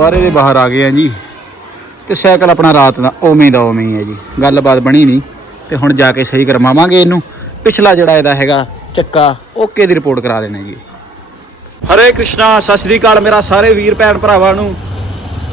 ਗੁਰਦੁਆਰੇ ਦੇ ਬਾਹਰ ਆ ਗਏ ਆ ਜੀ। ਤੇ ਸਾਈਕਲ ਆਪਣਾ ਰਾਤ ਦਾ, ਉਵੇਂ ਦਾ ਉਵੇਂ ਹੀ ਹੈ ਜੀ। ਗੱਲਬਾਤ ਬਣੀ ਨਹੀਂ। ਤੇ ਹੁਣ ਜਾ ਕੇ ਸਹੀ ਕਰਵਾਵਾਂਗੇ ਇਹਨੂੰ। ਪਿਛਲਾ ਜਿਹੜਾ ਇਹਦਾ ਹੈਗਾ, ਚੱਕਾ ਓਕੇ ਦੀ ਰਿਪੋਰਟ ਕਰਾ ਦੇਣਾ ਜੀ? ਹਰੇ ਕ੍ਰਿਸ਼ਨਾ, ਸਤਿ ਸ੍ਰੀ ਅਕਾਲ ਮੇਰਾ ਸਾਰੇ ਵੀਰ ਭੈਣ ਭਰਾਵਾਂ ਨੂੰ।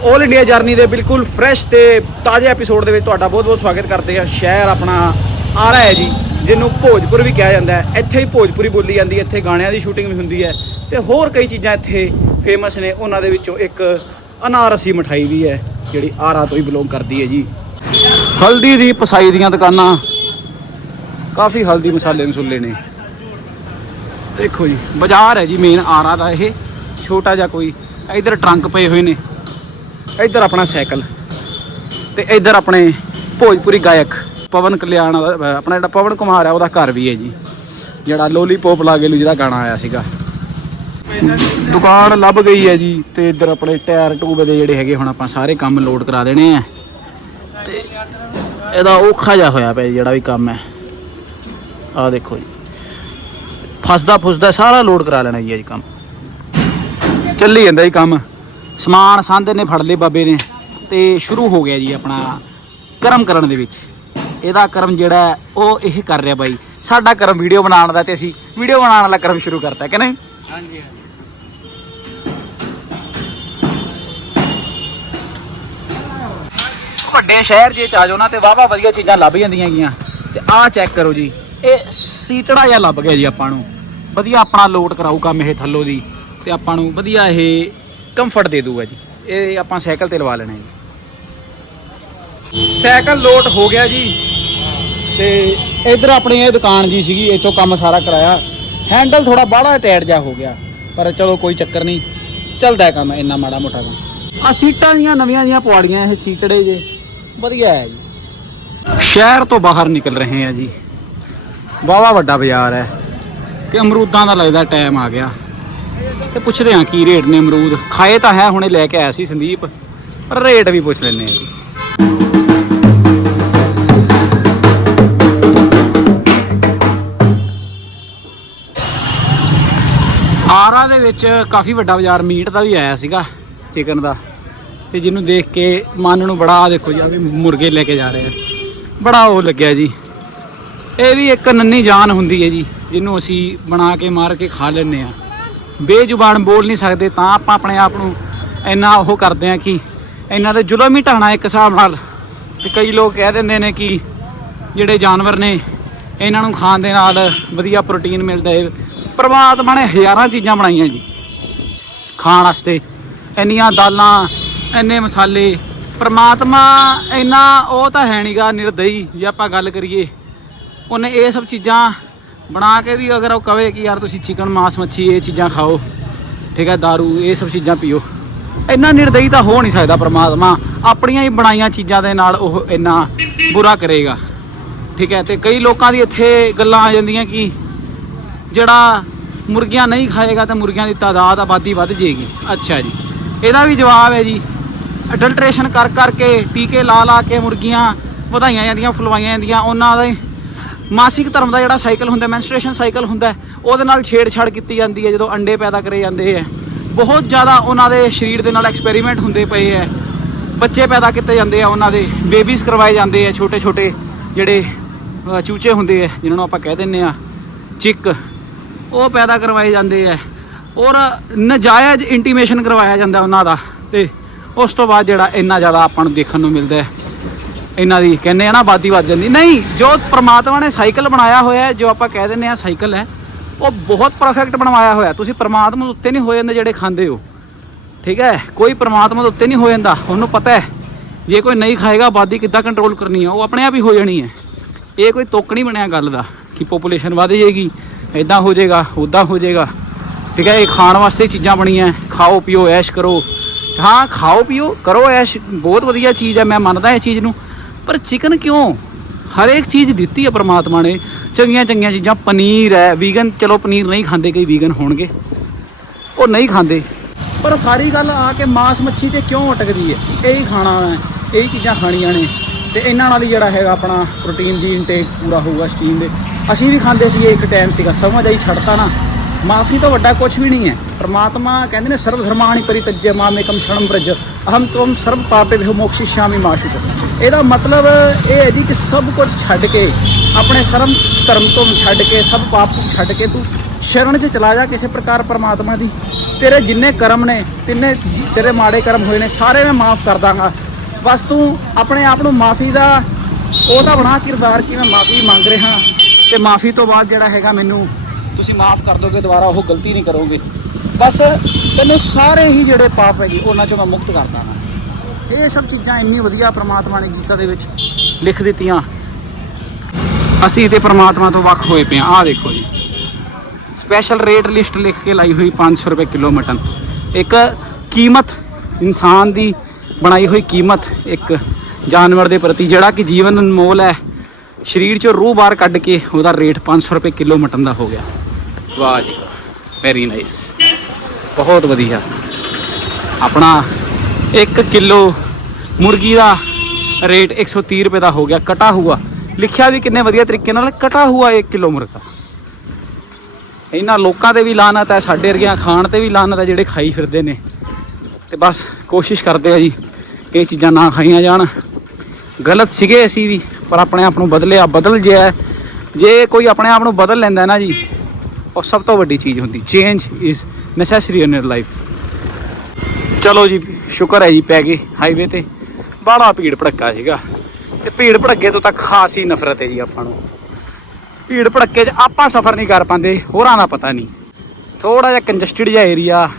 올 ਇੰਡੀਆ ਜਰਨੀ ਦੇ ਬਿਲਕੁਲ ਫਰੈਸ਼ ਤੇ ਤਾਜ਼ੇ ਐਪੀਸੋਡ ਦੇ ਵਿੱਚ ਤੁਹਾਡਾ ਬਹੁਤ-ਬਹੁਤ ਸਵਾਗਤ ਕਰਦੇ ਹਾਂ। ਸ਼ਹਿਰ ਆਪਣਾ ਆਰਾ ਹੈ ਜੀ, ਜਿਹਨੂੰ ਭੋਜਪੁਰ ਵੀ ਕਿਹਾ ਜਾਂਦਾ ਹੈ। ਇੱਥੇ ਹੀ ਭੋਜਪੁਰੀ ਬੋਲੀ ਜਾਂਦੀ ਹੈ, ਇੱਥੇ ਗਾਣਿਆਂ ਦੀ ਸ਼ੂਟਿੰਗ ਵੀ ਹੁੰਦੀ ਹੈ। ਤੇ ਹੋਰ ਕਈ ਚੀਜ਼ਾਂ ਇੱਥੇ ਫੇਮਸ ਨੇ। ਉਹਨਾਂ ਦੇ ਵਿੱਚੋਂ ਇੱਕ ਅਨਾਰਸੀ ਮਠਾਈ ਵੀ ਹੈ, ਜਿਹੜੀ ਆਰਾ ਤੋਂ ਹੀ ਬਿਲੋਂਗ ਕਰਦੀ ਹੈ ਜੀ। ਹਲਦੀ ਦੀ ਪਸਾਈ ਦੀਆਂ ਦੁਕਾਨਾਂ। ਕਾਫੀ ਹਲਦੀ ਮਸਾਲੇ ਮਸੂਲੇ ਨੇ। ਦੇਖੋ ਜੀ, ਬਾਜ਼ਾਰ ਹੈ ਜੀ ਮੇਨ ਆਰਾ ਦਾ ਇਹ। ਛੋਟਾ ਜਿਹਾ ਕੋਈ, ਇਧਰ ਟਰੰਕ ਪਏ ਹੋਏ ਨੇ। ਇੱਧਰ ਆਪਣਾ ਸਾਈਕਲ ਤੇ ਇੱਧਰ ਆਪਣੇ ਭੋਜਪੁਰੀ ਗਾਇਕ, ਪਵਨ ਕਲਿਆਣ ਦਾ ਆਪਣਾ ਜਿਹੜਾ ਪਵਨ ਕੁਮਾਰ ਹੈ, ਉਹਦਾ ਘਰ ਵੀ ਹੈ ਜੀ। ਜਿਹੜਾ ਲੋਲੀਪੌਪ ਲਾਗੇ ਲੂ ਜਿਹਦਾ ਗਾਣਾ ਆਇਆ ਸੀਗਾ। ਦੁਕਾਨ ਲੱਭ ਗਈ ਹੈ ਜੀ ਤੇ ਇੱਧਰ ਆਪਣੇ ਟਾਇਰ ਟੂਬ ਦੇ ਜਿਹੜੇ ਹੈਗੇ ਹੁਣ ਆਪਾਂ ਸਾਰੇ ਕੰਮ ਲੋਡ ਕਰਾ ਦੇਣੇ ਆ। ਤੇ ਇਹਦਾ ਔਖਾ ਜਿਹਾ ਹੋਇਆ ਪਿਆ ਜੀ ਜਿਹੜਾ ਵੀ ਕੰਮ ਹੈ। ਆਹ ਦੇਖੋ ਜੀ। ਫਸਦਾ ਫੁਸਦਾ ਸਾਰਾ ਲੋਡ ਕਰਾ ਲੈਣਾ ਜੀ ਅੱਜ ਕੰਮ। ਚੱਲੀ ਜਾਂਦਾ ਜੀ ਕੰਮ। ਸਮਾਨ ਸੰਦ ਨੇ ਫੜ ਲਏ ਬਾਬੇ ਨੇ ਤੇ ਸ਼ੁਰੂ ਹੋ ਗਿਆ ਜੀ ਆਪਣਾ ਕਰਮ ਕਰਨ ਦੇ ਵਿੱਚ। ਇਹਦਾ ਕਰਮ ਜਿਹੜਾ ਉਹ ਇਹ ਕਰ ਰਿਹਾ ਬਾਈ। ਸਾਡਾ ਕਰਮ ਵੀਡੀਓ ਬਣਾਉਣ ਦਾ ਤੇ ਅਸੀਂ ਵੀਡੀਓ ਬਣਾਉਣ ਵਾਲਾ ਕਰਮ ਸ਼ੁਰੂ ਕਰਤਾ, ਕਿ ਨਹੀਂ? ਹਾਂਜੀ। ਵੱਡੇ ਸ਼ਹਿਰ ਜੇ ਚ ਆ ਜਾਓ ਨਾ ਤੇ ਵਾਵਾ ਵਧੀਆ ਚੀਜ਼ਾਂ ਲੱਭ ਜਾਂਦੀਆਂ ਗੀਆਂ ਤੇ ਆਹ ਚੈੱਕ ਕਰੋ ਜੀ, ਇਹ ਸੀਟੜਾ ਜਿਹਾ ਲੱਭ ਗਿਆ ਜੀ ਆਪਾਂ ਨੂੰ। ਵਧੀਆ ਆਪਣਾ ਲੋਡ ਕਰਾਊ ਕੰਮ ਇਹ ਥੱਲੋਂ ਦੀ, ਤੇ ਆਪਾਂ ਨੂੰ ਵਧੀਆ ਇਹ ਕੰਫਰਟ ਦੇ ਦੂਗਾ ਜੀ। ਇਹ ਆਪਾਂ ਸਾਈਕਲ ਤੇ ਲਵਾ ਲੈਣਾ ਜੀ। ਸਾਈਕਲ ਲੋਡ ਹੋ ਗਿਆ ਜੀ। ਤੇ ਇਧਰ ਆਪਣੀ ਇਹ ਦੁਕਾਨ ਜੀ ਸੀਗੀ, ਇੱਥੋਂ ਕੰਮ ਸਾਰਾ ਕਰਾਇਆ। ਹੈਂਡਲ ਥੋੜਾ ਬਾਹਲਾ ਟਾਇਟ ਜਾ ਹੋ ਗਿਆ, ਪਰ ਚਲੋ ਕੋਈ ਚੱਕਰ ਨਹੀਂ। ਚੱਲਦਾ ਕੰਮ, ਇੰਨਾ ਮਾੜਾ ਮੋਟਾ ਕੰਮ। ਆ ਸੀਟਾਂ ਦੀਆਂ ਨਵੀਆਂ ਜੀਆਂ ਪਵਾੜੀਆਂ ਇਹ ਸੀਟੜੇ ਜੇ। ਵਧੀਆ ਹੈ ਜੀ। ਸ਼ਹਿਰ ਤੋਂ ਬਾਹਰ ਨਿਕਲ ਰਹੇ ਆ ਜੀ। ਵਾਵਾ ਵੱਡਾ ਬਾਜ਼ਾਰ ਹੈ। ਤੇ ਅਮਰੂਦਾਂ ਦਾ ਲੱਗਦਾ ਟਾਈਮ ਆ ਗਿਆ। ਤੇ ਪੁੱਛਦੇ ਆ ਕੀ ਰੇਟ ਨੇ ਅਮਰੂਦ। ਖਾਏ ਤਾਂ ਹੈ, ਹੁਣੇ ਲੈ ਕੇ ਆਇਆ ਸੀ ਸੰਦੀਪ। ਪਰ ਰੇਟ ਵੀ ਪੁੱਛ ਲੈਣੇ ਆ ਜੀ। ਆਰਾ ਦੇ ਵਿੱਚ ਕਾਫੀ ਵੱਡਾ ਬਾਜ਼ਾਰ ਮੀਟ ਦਾ ਵੀ ਆਇਆ ਸੀਗਾ ਚਿਕਨ ਦਾ। ਤੇ ਜਿਹਨੂੰ ਦੇਖ ਕੇ ਮਨ ਨੂੰ ਬੜਾ, ਆਹ ਦੇਖੋ ਜੀ, ਆਹ ਵੀ ਮੁਰਗੇ ਲੈ ਕੇ ਜਾ ਰਹੇ ਆ। ਬੜਾ ਉਹ ਲੱਗਿਆ ਜੀ। ਇਹ ਵੀ ਇੱਕ ਨੰਨੀ ਜਾਨ ਹੁੰਦੀ ਹੈ ਜੀ, ਜਿਹਨੂੰ ਅਸੀਂ ਬਣਾ ਕੇ, ਮਾਰ ਕੇ ਖਾ ਲੈਂਦੇ ਆ ਬੇਜ਼ੁਬਾਨ ਬੋਲ ਨਹੀਂ ਸਕਦੇ, ਤਾਂ ਆਪਾਂ ਆਪਣੇ ਆਪ ਨੂੰ ਇੰਨਾ ਉਹ ਕਰਦੇ ਆ ਕਿ ਇਹਨਾਂ ਦੇ ਜ਼ੁਲਮ ਹੀ ਢਾਣਾ ਇੱਕ ਹਿਸਾਬ ਨਾਲ। ਤੇ ਕਈ ਲੋਕ ਕਹਿ ਦਿੰਦੇ ਨੇ ਕਿ ਜਿਹੜੇ ਜਾਨਵਰ ਨੇ, ਇਹਨਾਂ ਨੂੰ ਖਾਣ ਦੇ ਨਾਲ ਵਧੀਆ ਪ੍ਰੋਟੀਨ ਮਿਲਦਾ ਹੈ। ਪ੍ਰਮਾਤਮਾ ਨੇ ਹਜ਼ਾਰਾਂ ਚੀਜ਼ਾਂ ਬਣਾਈਆਂ ਜੀ। ਖਾਣ ਵਾਸਤੇ ਇੰਨੀਆਂ ਦਾਲਾਂ ਇੰਨੇ ਮਸਾਲੇ। ਪ੍ਰਮਾਤਮਾ ਇੰਨਾ ਉਹ ਤਾਂ ਹੈ ਨਹੀਂਗਾ ਨਿਰਦਈ, ਜੇ ਆਪਾਂ ਗੱਲ ਕਰੀਏ। ਉਹਨੇ ਇਹ ਸਭ ਚੀਜ਼ਾਂ ਬਣਾ ਕੇ ਵੀ ਅਗਰ ਉਹ ਕਵੇ ਕਿ ਯਾਰ ਤੁਸੀਂ ਚਿਕਨ, ਮਾਸ, ਮੱਛੀ ਇਹ ਚੀਜ਼ਾਂ ਖਾਓ, ਠੀਕ ਹੈ दारू ਇਹ ਸਭ ਚੀਜ਼ਾਂ ਪੀਓ। ਇੰਨਾ ਨਿਰਦਈ ਤਾਂ ਹੋ ਨਹੀਂ ਸਕਦਾ ਪ੍ਰਮਾਤਮਾ। ਆਪਣੀਆਂ ਹੀ ਬਣਾਈਆਂ ਚੀਜ਼ਾਂ ਦੇ ਨਾਲ ਉਹ ਇੰਨਾ ਬੁਰਾ ਕਰੇਗਾ। ਠੀਕ ਹੈ, ਤੇ ਕਈ ਲੋਕਾਂ ਦੀ ਇੱਥੇ ਗੱਲਾਂ ਆ ਜਾਂਦੀਆਂ ਕਿ ਜਿਹੜਾ ਮੁਰਗੀਆਂ ਨਹੀਂ ਖਾਏਗਾ ਤਾਂ ਮੁਰਗੀਆਂ ਦੀ ਤਾਦਾਦ ਆਬਾਦੀ ਵੱਧ ਜਾਏਗੀ। ਅੱਛਾ ਜੀ। ਇਹਦਾ ਵੀ ਜਵਾਬ ਹੈ ਜੀ ਅਡਲਟ੍ਰੇਸ਼ਨ ਕਰ ਕਰਕੇ ਟੀਕੇ ਲਾ ਲਾ ਕੇ ਮੁਰਗੀਆਂ ਵਧਾਈਆਂ ਜਾਂਦੀਆਂ, ਫੁਲਵਾਈਆਂ ਜਾਂਦੀਆਂ, ਉਹਨਾਂ ਦੇ ਮਾਸਿਕ ਧਰਮ ਦਾ ਜਿਹੜਾ ਸਾਈਕਲ ਹੁੰਦਾ ਮੈਂਸਟ੍ਰੇਸ਼ਨ ਸਾਈਕਲ ਹੁੰਦਾ, ਉਹਦੇ ਨਾਲ ਛੇੜਛਾੜ ਕੀਤੀ ਜਾਂਦੀ ਹੈ, ਜਦੋਂ ਅੰਡੇ ਪੈਦਾ ਕਰੇ ਜਾਂਦੇ ਹੈ। ਬਹੁਤ ਜ਼ਿਆਦਾ ਉਹਨਾਂ ਦੇ ਸਰੀਰ ਦੇ ਨਾਲ ਐਕਸਪੈਰੀਮੈਂਟ ਹੁੰਦੇ ਪਏ ਹੈ। ਬੱਚੇ ਪੈਦਾ ਕੀਤੇ ਜਾਂਦੇ ਆ, ਉਹਨਾਂ ਦੇ ਬੇਬੀਜ਼ ਕਰਵਾਏ ਜਾਂਦੇ ਆ ਛੋਟੇ ਛੋਟੇ ਜਿਹੜੇ ਚੂਚੇ ਹੁੰਦੇ ਆ ਜਿਨ੍ਹਾਂ ਨੂੰ ਆਪਾਂ ਕਹਿ ਦਿੰਨੇ ਆ, ਚਿੱਕ, ਉਹ ਪੈਦਾ ਕਰਵਾਏ ਜਾਂਦੇ ਆ। ਔਰ ਨਜਾਇਜ਼ ਇੰਟੀਮੇਸ਼ਨ ਕਰਵਾਇਆ ਜਾਂਦਾ ਉਹਨਾਂ ਦਾ, ਤੇ ਉਸ ਤੋਂ ਬਾਅਦ ਜਿਹੜਾ ਇੰਨਾ ਜ਼ਿਆਦਾ ਆਪਾਂ ਨੂੰ ਦੇਖਣ ਨੂੰ ਮਿਲਦਾ ਹੈ, ਇਹਨਾਂ ਦੀ ਕਹਿੰਦੇ ਆ ਨਾ ਆਬਾਦੀ ਵੱਧ ਜਾਂਦੀ। ਨਹੀਂ, ਜੋ ਪ੍ਰਮਾਤਮਾ ਨੇ ਸਾਈਕਲ ਬਣਾਇਆ ਹੋਇਆ ਜੋ ਆਪਾਂ ਕਹਿ ਦਿੰਨੇ ਆ ਸਾਈਕਲ ਹੈ, ਉਹ ਬਹੁਤ ਪਰਫੈਕਟ ਬਣਵਾਇਆ ਹੋਇਆ ਤੁਸੀਂ ਪ੍ਰਮਾਤਮਾ ਦੇ ਉੱਤੇ ਨਹੀਂ ਹੋ ਜਾਂਦੇ ਜਿਹੜੇ ਖਾਂਦੇ ਹੋ। ਠੀਕ ਹੈ? ਕੋਈ ਪ੍ਰਮਾਤਮਾ ਦੇ ਉੱਤੇ ਨਹੀਂ ਹੋ ਜਾਂਦਾ। ਉਹਨੂੰ ਪਤਾ ਹੈ, ਜੇ ਕੋਈ ਨਹੀਂ ਖਾਏਗਾ, ਆਬਾਦੀ ਕਿੱਦਾਂ ਕੰਟਰੋਲ ਕਰਨੀ ਹੈ, ਉਹ ਆਪਣੇ ਆਪ ਹੀ ਹੋ ਜਾਣੀ ਹੈ। ਇਹ ਕੋਈ ਤੁੱਕ ਨਹੀਂ ਬਣਿਆ ਗੱਲ ਦਾ ਕਿ ਪੋਪੂਲੇਸ਼ਨ ਵਧ ਜਾਏਗੀ ਇਦਾਂ ਹੋ ਜਾਏਗਾ ਉਦਾਂ ਹੋ ਜਾਏਗਾ। ਠੀਕ ਹੈ? ਇਹ ਖਾਣ ਵਾਸਤੇ ਚੀਜ਼ਾਂ ਬਣੀਆਂ ਖਾਓ, ਪੀਓ, ਐਸ਼ ਕਰੋ। ਹਾਂ, ਖਾਓ, ਪੀਓ, ਕਰੋ ਐਸ਼ ਬਹੁਤ ਵਧੀਆ ਚੀਜ਼ ਹੈ, ਮੈਂ ਮੰਨਦਾ ਇਹ ਚੀਜ਼ ਨੂੰ। ਪਰ ਚਿਕਨ ਕਿਉਂ? ਹਰੇਕ ਚੀਜ਼ ਦਿੱਤੀ ਹੈ ਪ੍ਰਮਾਤਮਾ ਨੇ। ਚੰਗੀਆਂ ਚੰਗੀਆਂ ਚੀਜ਼ਾਂ। ਪਨੀਰ ਹੈ ਵੀਗਨ ਚਲੋ ਪਨੀਰ ਨਹੀਂ ਖਾਂਦੇ ਕਈ ਵੀਗਨ ਹੋਣਗੇ। ਉਹ ਨਹੀਂ ਖਾਂਦੇ। ਪਰ ਸਾਰੀ ਗੱਲ ਆ ਕੇ ਮਾਸ ਮੱਛੀ ਤੇ ਕਿਉਂ ਅਟਕਦੀ ਹੈ? ਇਹੀ ਖਾਣਾ ਹੈ, ਇਹੀ ਚੀਜ਼ਾਂ ਖਾਣੀਆਂ ਨੇ। ਤੇ ਇਹਨਾਂ ਨਾਲ ਹੀ ਜਿਹੜਾ ਹੈਗਾ ਆਪਣਾ ਪ੍ਰੋਟੀਨ ਦੀ ਇਨਟੇਕ ਪੂਰਾ ਹੋਊਗਾ ਸਟੀਮ ਦੇ। ਅਸੀਂ ਵੀ ਖਾਂਦੇ ਸੀ ਇੱਕ ਟਾਈਮ ਸੀਗਾ ਸਮਝ ਆਈ ਛੱਡਤਾ ਨਾ। ਮਾਫੀ ਤੋਂ ਵੱਡਾ ਕੁਝ ਵੀ ਨਹੀਂ ਹੈ। ਪ੍ਰਮਾਤਮਾ ਕਹਿੰਦੇ ਨੇ ਸਰਵ ਧਰਮਾਣੀ ਪਰਿਤਜ්ਯ ਮਾਮੇਕਮ ਸ਼ਰਮ ਬ੍ਰਜ ਅਹਮ ਤੁਮ ਸਰਵ ਪਾਪੇ ਵਿਹ ਮੋਕਸ਼ਿਸ਼ਾਮੀ ਮਾਸ਼ੁਚ ਇਹਦਾ ਮਤਲਬ ਇਹ ਹੈ ਜੀ ਕਿ ਸਭ ਕੁਝ ਛੱਡ ਕੇ ਆਪਣੇ ਸ਼ਰਮ ਧਰਮ ਤੋਂ ਛੱਡ ਕੇ ਸਭ ਪਾਪ ਤੋਂ ਛੱਡ ਕੇ ਤੂੰ ਸ਼ਰਨ 'ਚ ਚਲਾ ਜਾ ਕਿਸੇ ਪ੍ਰਕਾਰ ਪਰਮਾਤਮਾ ਦੀ ਤੇਰੇ ਜਿੰਨੇ ਕਰਮ ਨੇ ਤਿੰਨੇ ਤੇਰੇ ਮਾੜੇ ਕਰਮ ਹੋਏ ਨੇ ਸਾਰੇ ਮੈਂ ਮਾਫ ਕਰ ਦਾਂਗਾ ਬਸ ਤੂੰ ਆਪਣੇ ਆਪ ਨੂੰ ਮਾਫੀ ਦਾ ਉਹਦਾ ਬਣਾ ਕਿਰਦਾਰ ਕਿ ਮੈਂ ਮਾਫੀ ਮੰਗ ਰਿਹਾ ਤੇ ਮਾਫੀ ਤੋਂ ਬਾਅਦ ਜਿਹੜਾ ਹੈਗਾ ਮੈਨੂੰ ਤੁਸੀਂ ਮਾਫ ਕਰ ਦੋਗੇ ਦੁਬਾਰਾ ਉਹ ਗਲਤੀ ਨਹੀਂ ਕਰੋਗੇ ਬਸ ਤੈਨੂੰ ਸਾਰੇ ਹੀ ਜਿਹੜੇ ਪਾਪ ਹੈ ਜੀ ਉਹਨਾਂ ਚੋਂ ਮੈਂ ਮੁਕਤ ਕਰਦਾ ਦਾਂਗਾ ਇਹ ਸਭ ਚੀਜ਼ਾਂ ਇੰਨੀ ਵਧੀਆ ਪ੍ਰਮਾਤਮਾ ਨੇ ਗੀਤਾ ਦੇ ਵਿੱਚ ਲਿਖ ਦਿੱਤੀਆਂ। ਅਸੀਂ ਤੇ ਪ੍ਰਮਾਤਮਾ ਤੋਂ ਵੱਖ ਹੋਏ ਪਏ ਆ ਆਹ ਦੇਖੋ ਜੀ। ਸਪੈਸ਼ਲ ਰੇਟ ਲਿਸਟ ਲਿਖ ਕੇ ਲਾਈ ਹੋਈ 500 ਰੁਪਏ ਕਿਲੋ ਮਟਨ। ਇੱਕ ਕੀਮਤ, ਇਨਸਾਨ ਦੀ ਬਣਾਈ ਹੋਈ ਕੀਮਤ, ਇੱਕ ਜਾਨਵਰ ਦੇ ਪ੍ਰਤੀ ਜਿਹੜਾ ਕਿ ਜੀਵਨ ਅਨਮੋਲ ਹੈ, ਸਰੀਰ ਚੋਂ ਰੂਹ ਬਾਹਰ ਕੱਢ ਕੇ ਉਹਦਾ ਰੇਟ 500 ਰੁਪਏ ਕਿਲੋ ਮਟਨ ਦਾ ਹੋ ਗਿਆ। ਵਾਹ ਜੀ ਵੈਰੀ ਨਾਈਸ ਬਹੁਤ ਵਧੀਆ। ਆਪਣਾ 1 ਕਿਲੋ ਮੁਰਗੀ ਦਾ ਰੇਟ 130 ਰੁਪਏ ਦਾ ਹੋ ਗਿਆ, ਕਟਾ ਹੁਆ। ਲਿਖਿਆ ਵੀ ਕਿੰਨੇ ਵਧੀਆ ਤਰੀਕੇ ਨਾਲ ਕਟਾ ਹੁਆ 1 ਕਿਲੋ ਮੁਰਗਾ। ਇਹਨਾਂ ਲੋਕਾਂ ਤੇ ਵੀ ਲਾਨਤ ਹੈ, ਸਾਡੇ ਵਰਗਿਆਂ ਖਾਣ ਤੇ ਵੀ ਲਾਨਤ ਹੈ, ਜਿਹੜੇ ਖਾਈ ਫਿਰਦੇ ਨੇ। ਤੇ ਬਸ ਕੋਸ਼ਿਸ਼ ਕਰਦੇ ਆ ਜੀ ਇਹ ਚੀਜ਼ਾਂ ਨਾ ਖਾਈਆਂ ਜਾਣ। ਗਲਤ ਸੀਗੇ ਅਸੀਂ ਵੀ, ਪਰ ਆਪਣੇ ਆਪ ਨੂੰ ਬਦਲਿਆ, ਬਦਲ ਜਿਆ ਜੇ ਕੋਈ ਆਪਣੇ ਆਪ ਨੂੰ ਬਦਲ ਲੈਂਦਾ ਨਾ ਜੀ ਉਹ ਸਭ ਤੋਂ ਵੱਡੀ ਚੀਜ਼ ਹੁੰਦੀ change is necessary in your life ਚਲੋ ਜੀ, ਸ਼ੁਕਰ ਹੈ ਜੀ ਪੈ ਗਏ ਹਾਈਵੇ ਤੇ। ਬਾਹਲਾ ਭੀੜ ਭੜੱਕਾ ਸੀਗਾ। ਤੇ ਭੀੜ ਭੜੱਕੇ ਤੋਂ ਤਾਂ ਖਾਸ ਹੀ ਨਫ਼ਰਤ ਹੈ ਜੀ ਆਪਾਂ ਨੂੰ। ਭੀੜ ਭੜੱਕੇ 'ਚ ਆਪਾਂ ਸਫ਼ਰ ਨਹੀਂ ਕਰ ਪਾਉਂਦੇ, ਹੋਰਾਂ ਦਾ ਪਤਾ ਨਹੀਂ। ਥੋੜਾ ਜਿਹਾ ਕੰਜਸਟਡ ਜਿਹਾ ਏਰੀਆ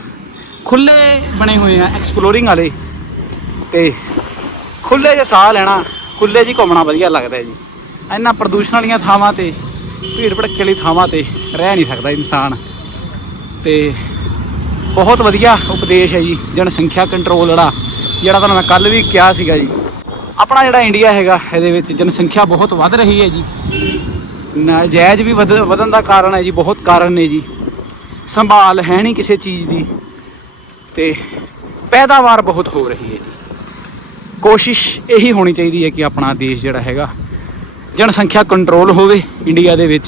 ਖੁੱਲੇ ਬਣੇ ਹੋਏ ਆ ਐਕਸਪਲੋਰਿੰਗ ਵਾਲੇ। ਤੇ ਖੁੱਲੇ ਜਿਹਾ ਸਾਹ ਲੈਣਾ ਖੁੱਲੇ ਜੀ ਘੁੰਮਣਾ ਵਧੀਆ ਲੱਗਦਾ ਜੀ। ਇੰਨਾ ਪ੍ਰਦੂਸ਼ਣ ਵਾਲੀਆਂ ਥਾਵਾਂ ਤੇ ਭੀੜ ਭੜੱਕੇ ਵਾਲੀ ਥਾਵਾਂ ਤੇ ਰਹਿ ਨਹੀਂ ਸਕਦਾ ਇਨਸਾਨ। ਤੇ ਬਹੁਤ ਵਧੀਆ ਉਪਦੇਸ਼ ਹੈ ਜੀ, ਜਨਸੰਖਿਆ ਕੰਟਰੋਲ ਵਾਲਾ, ਜਿਹੜਾ ਤੁਹਾਨੂੰ ਮੈਂ ਕੱਲ ਵੀ ਕਿਹਾ ਸੀਗਾ ਜੀ। ਆਪਣਾ ਜਿਹੜਾ ਇੰਡੀਆ ਹੈਗਾ, ਇਹਦੇ ਵਿੱਚ ਜਨਸੰਖਿਆ ਬਹੁਤ ਵੱਧ ਰਹੀ ਹੈ ਜੀ। ਨਾਜਾਇਜ਼ ਵੀ ਵਧ- ਵਧਣ ਦਾ ਕਾਰਨ ਹੈ ਜੀ, ਬਹੁਤ ਕਾਰਨ ਨੇ ਜੀ। ਸੰਭਾਲ ਹੈ ਨਹੀਂ ਕਿਸੇ ਚੀਜ਼ ਦੀ। ਤੇ ਪੈਦਾਵਾਰ ਬਹੁਤ ਹੋ ਰਹੀ ਹੈ ਜੀ। ਕੋਸ਼ਿਸ਼ ਇਹੀ ਹੋਣੀ ਚਾਹੀਦੀ ਹੈ ਕਿ ਆਪਣਾ ਦੇਸ਼ ਜਿਹੜਾ ਹੈਗਾ ਜਨਸੰਖਿਆ ਕੰਟਰੋਲ ਹੋਵੇ ਇੰਡੀਆ ਦੇ ਵਿੱਚ।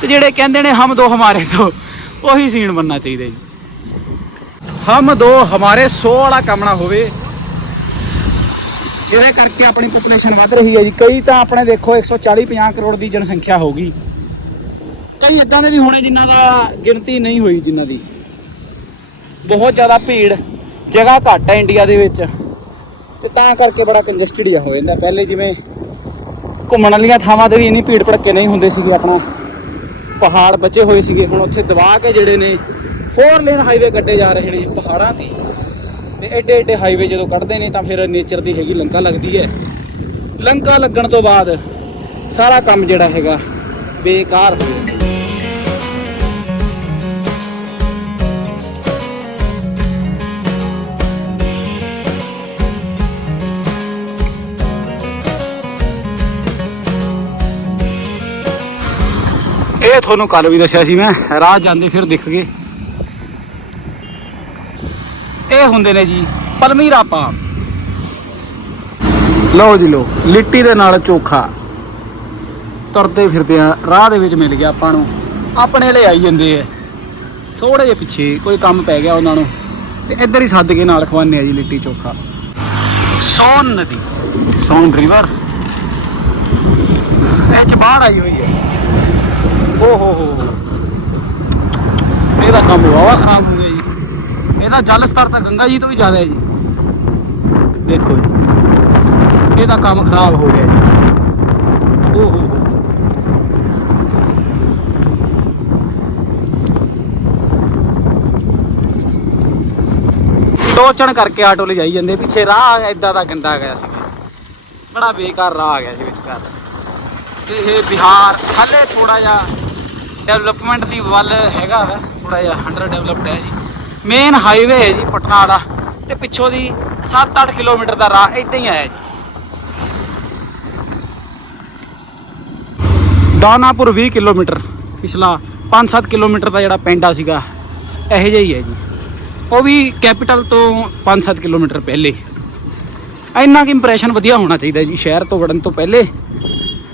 ਤੇ ਜਿਹੜੇ ਕਹਿੰਦੇ ਨੇ ਹਮ ਦੋ ਹਮਾਰੇ ਦੋ, ਉਹੀ ਸੀਨ ਬਣਨਾ ਚਾਹੀਦਾ ਜੀ। ਹਮ ਦੋ ਹਮਾਰੇ 100 ਵਾਲਾ ਕੰਮ ਨਾ ਹੋਵੇ। ਜਿਹਦੇ ਕਰਕੇ ਆਪਣੀ ਪੋਪੂਲੇਸ਼ਨ ਵੱਧ ਰਹੀ ਹੈ ਜੀ। ਕਈ ਤਾਂ ਆਪਣੇ ਦੇਖੋ 140 50 ਕਰੋੜ ਦੀ ਜਨਸੰਖਿਆ ਹੋ ਗਈ। ਕਈ ਇਦਾਂ ਦੇ ਵੀ ਹੋਣੇ ਜਿਨ੍ਹਾਂ ਦਾ ਗਿਣਤੀ ਨਹੀਂ ਹੋਈ, ਜਿਨ੍ਹਾਂ ਦੀ। ਬਹੁਤ ਜ਼ਿਆਦਾ ਭੀੜ, ਜਗ੍ਹਾ ਘੱਟ ਹੈ ਇੰਡੀਆ ਦੇ ਵਿੱਚ। ਤੇ ਤਾਂ ਕਰਕੇ ਬੜਾ ਕੰਜਸਟਡ ਜਿਹਾ ਹੋ ਜਾਂਦਾ। ਪਹਿਲੇ ਜਿਵੇਂ ਘੁੰਮਣ ਵਾਲੀਆਂ ਥਾਵਾਂ ਤੇ ਵੀ ਇੰਨੀ ਭੀੜ ਭੜੱਕੇ ਨਹੀਂ ਹੁੰਦੇ ਸੀਗੇ ਆਪਣਾ। ਪਹਾੜ ਬਚੇ ਹੋਏ ਸੀਗੇ, ਹੁਣ ਉੱਥੇ ਦਬਾ ਕੇ ਜਿਹੜੇ ਨੇ ਫੋਰ ਲੇਨ ਹਾਈਵੇ ਕੱਢੇ ਜਾ ਰਹੇ ਨੇ ਪਹਾੜਾਂ ਤੇ। ਤੇ ਐਡੇ ਐਡੇ ਹਾਈਵੇ ਜਦੋਂ ਕੱਢਦੇ ਨੇ ਤਾਂ ਫਿਰ ਨੇਚਰ ਦੀ ਹੈਗੀ ਲੰਕਾ ਲੱਗਦੀ ਹੈ। ਲੰਕਾ ਲੱਗਣ ਤੋਂ ਬਾਅਦ ਸਾਰਾ ਕੰਮ ਜਿਹੜਾ ਹੈਗਾ ਬੇਕਾਰ ਹੋ ਜਾਂਦਾ। ਤੁਹਾਨੂੰ ਕੱਲ ਵੀ ਦੱਸਿਆ ਸੀ ਮੈਂ, ਰਾਹ ਜਾਂਦੇ ਫਿਰ ਦਿਖ ਗਏ। ਇਹ ਹੁੰਦੇ ਨੇ ਜੀ, ਪਲਮੀਰਾ ਪਾਮ। ਲਓ ਜੀ ਲਓ, ਲਿੱਟੀ ਦੇ ਨਾਲ ਚੋਖਾ। ਤੁਰਦੇ ਫਿਰਦੇ ਆ, ਰਾਹ ਦੇ ਵਿੱਚ ਮਿਲ ਗਿਆ ਆਪਾਂ ਨੂੰ। ਆਪਣੇ ਵਾਲੇ ਆਈ ਜਾਂਦੇ ਆ। ਥੋੜੇ ਜਿਹਾ ਪਿੱਛੇ ਕੋਈ ਕੰਮ ਪੈ ਗਿਆ ਉਹਨਾਂ ਨੂੰ। ਤੇ ਇੱਧਰ ਹੀ ਸੱਦ ਕੇ ਨਾਲ ਖਵਾਨੇ ਆ ਜੀ ਲਿੱਟੀ ਚੋਖਾ। ਸੋਨ ਨਦੀ। ਸੋਨ ਰਿਵਰ। ਇਹ ਚ ਬਾੜ ਆਈ ਹੋਈ ਹੈ। ਓ ਹੋ ਹੋ ਇਹਦਾ ਕੰਮ ਵਾਵਾ ਖਰਾਬ ਹੋ ਗਿਆ ਜੀ। ਇਹਦਾ ਜਲ ਸਤਰ ਤਾਂ ਗੰਗਾ ਜੀ ਤੋਂ ਵੀ ਜ਼ਿਆਦਾ ਹੈ ਜੀ। ਦੇਖੋ ਜੀ, ਇਹਦਾ ਕੰਮ ਖਰਾਬ ਹੋ ਗਿਆ ਜੀ। ਓ ਹੋ ਟੋਚਣ ਕਰਕੇ ਆਟੋ ਲੈ ਜਾਈ ਜਾਂਦੇ, ਪਿੱਛੇ ਰਾਹ ਇਦਾਂ ਦਾ ਗੰਦਾ ਗਿਆ ਸੀ ਬੜਾ ਬੇਕਾਰ ਰਾਹ ਆ ਗਿਆ ਸੀ ਵਿਚਕਾਰ। ਤੇ ਇਹ ਬਿਹਾਰ, ਹਲੇ ਥੋੜਾ ਜਿਹਾ ਡਿਵੈਲਪਮੈਂਟ ਦੀ ਵੱਲ ਹੈਗਾ ਵਾ ਥੋੜਾ ਜਿਹਾ ਅੰਡਰ ਡਿਵੈਲਪਡ ਹੈ ਜੀ। ਮੇਨ ਹਾਈਵੇ ਹੈ ਜੀ ਪਟਨਾ ਵਾਲਾ ਤੇ ਪਿੱਛੋਂ ਦੀ 7-8 ਕਿਲੋਮੀਟਰ ਦਾ ਰਾਹ ਇਦਾਂ ਹੀ ਆਇਆ ਜੀ। ਦਾਨਾਪੁਰ 20 ਕਿਲੋਮੀਟਰ, ਪਿਛਲਾ 5-7 ਕਿਲੋਮੀਟਰ ਦਾ ਜਿਹੜਾ ਪਿੰਡਾ ਸੀਗਾ, ਇਹੋ ਜਿਹਾ ਹੀ ਹੈ ਜੀ। ਉਹ ਵੀ ਕੈਪੀਟਲ ਤੋਂ 5-7 ਕਿਲੋਮੀਟਰ ਪਹਿਲੇ। ਇੰਨਾ ਕਿ ਇੰਪ੍ਰੈਸ਼ਨ ਵਧੀਆ ਹੋਣਾ ਚਾਹੀਦਾ ਜੀ, ਸ਼ਹਿਰ ਤੋਂ ਵੜਨ ਤੋਂ ਪਹਿਲੇ।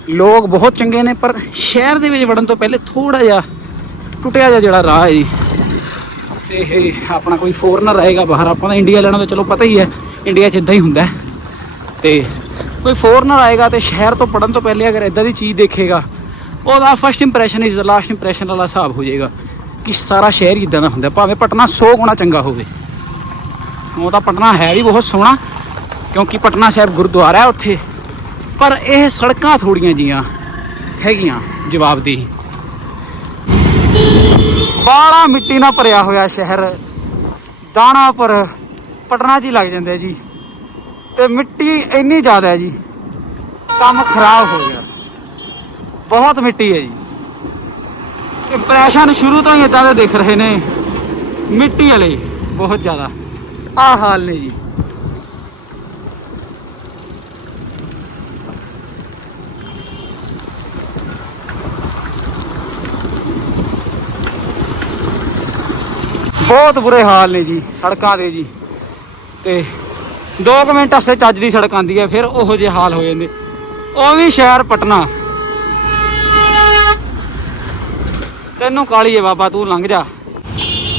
ਲੋਕ ਬਹੁਤ ਚੰਗੇ ਨੇ, ਪਰ ਸ਼ਹਿਰ ਦੇ ਵਿੱਚ ਵੜਨ ਤੋਂ ਪਹਿਲੇ ਥੋੜਾ ਜਿਹਾ ਟੁੱਟਿਆ ਜਿਹਾ ਜਿਹੜਾ ਰਾਹ ਹੈ ਜੀ। ਤੇ ਇਹ ਆਪਣਾ ਕੋਈ ਫੋਰਨਰ ਆਏਗਾ ਬਾਹਰ, ਆਪਾਂ ਤਾਂ ਇੰਡੀਆ ਲੈਣਾ ਤਾਂ ਚਲੋ ਪਤਾ ਹੀ ਹੈ ਇੰਡੀਆ 'ਚ ਇਦਾਂ ਹੀ ਹੁੰਦਾ ਹੈ। ਤੇ ਕੋਈ ਫੋਰਨਰ ਆਏਗਾ ਤੇ ਸ਼ਹਿਰ ਤੋਂ ਪੜਨ ਤੋਂ ਪਹਿਲੇ ਅਗਰ ਇਦਾਂ ਦੀ ਚੀਜ਼ ਦੇਖੇਗਾ, ਉਹਦਾ first impression is the last impression ਵਾਲਾ ਹਿਸਾਬ ਹੋ ਜਾਏਗਾ ਕਿ ਸਾਰਾ ਸ਼ਹਿਰ ਹੀ ਇਦਾਂ ਦਾ ਹੁੰਦਾ ਭਾਵੇਂ ਪਟਨਾ 100 ਗੁਣਾ ਚੰਗਾ ਹੋਵੇ। ਉਹ ਤਾਂ ਪਟਨਾ ਹੈ ਵੀ ਬਹੁਤ ਸੋਹਣਾ, ਕਿਉਂਕਿ ਪਟਨਾ ਸਾਹਿਬ ਗੁਰਦੁਆਰਾ ਹੈ ਉੱਥੇ। ਪਰ ਇਹ ਸੜਕਾਂ ਥੋੜੀਆਂ ਜੀਆਂ ਹੈਗੀਆਂ ਜਵਾਬਦੇਹੀ ਬਾਲਾ ਮਿੱਟੀ ਨਾਲ ਭਰਿਆ ਹੋਇਆ ਸ਼ਹਿਰ। ਦਾਣਾਪੁਰ ਪਟਨਾ 'ਚ ਹੀ ਲੱਗ ਜਾਂਦਾ ਜੀ। ਤੇ ਮਿੱਟੀ ਇੰਨੀ ਜ਼ਿਆਦਾ ਹੈ ਜੀ, ਕੰਮ ਖਰਾਬ ਹੋ ਗਿਆ। ਬਹੁਤ ਮਿੱਟੀ ਹੈ ਜੀ। ਇੰਪ੍ਰੈਸ਼ਨ ਸ਼ੁਰੂ ਤੋਂ ਹੀ ਇਦਾਂ ਦੇ ਦਿਖ ਰਹੇ ਨੇ। ਮਿੱਟੀ ਵਾਲੇ ਬਹੁਤ ਜ਼ਿਆਦਾ। ਆ ਹਾਲ ਨੇ ਜੀ। ਬਹੁਤ ਬੁਰੇ ਹਾਲ ਨੇ ਜੀ ਸੜਕਾਂ ਦੇ ਜੀ। ਤੇ 2 ਮਿੰਟ ਵਾਸਤੇ ਚੱਜ ਦੀ ਸੜਕ ਆਂਦੀ ਹੈ, ਫਿਰ ਉਹੋ ਜਿਹੇ ਹਾਲ ਹੋ ਜਾਂਦੇ। ਉਹ ਵੀ ਸ਼ਹਿਰ ਪਟਨਾ। ਤੈਨੂੰ ਕਾਲੀ ਹੈ ਬਾਬਾ, ਤੂੰ ਲੰਘ ਜਾ।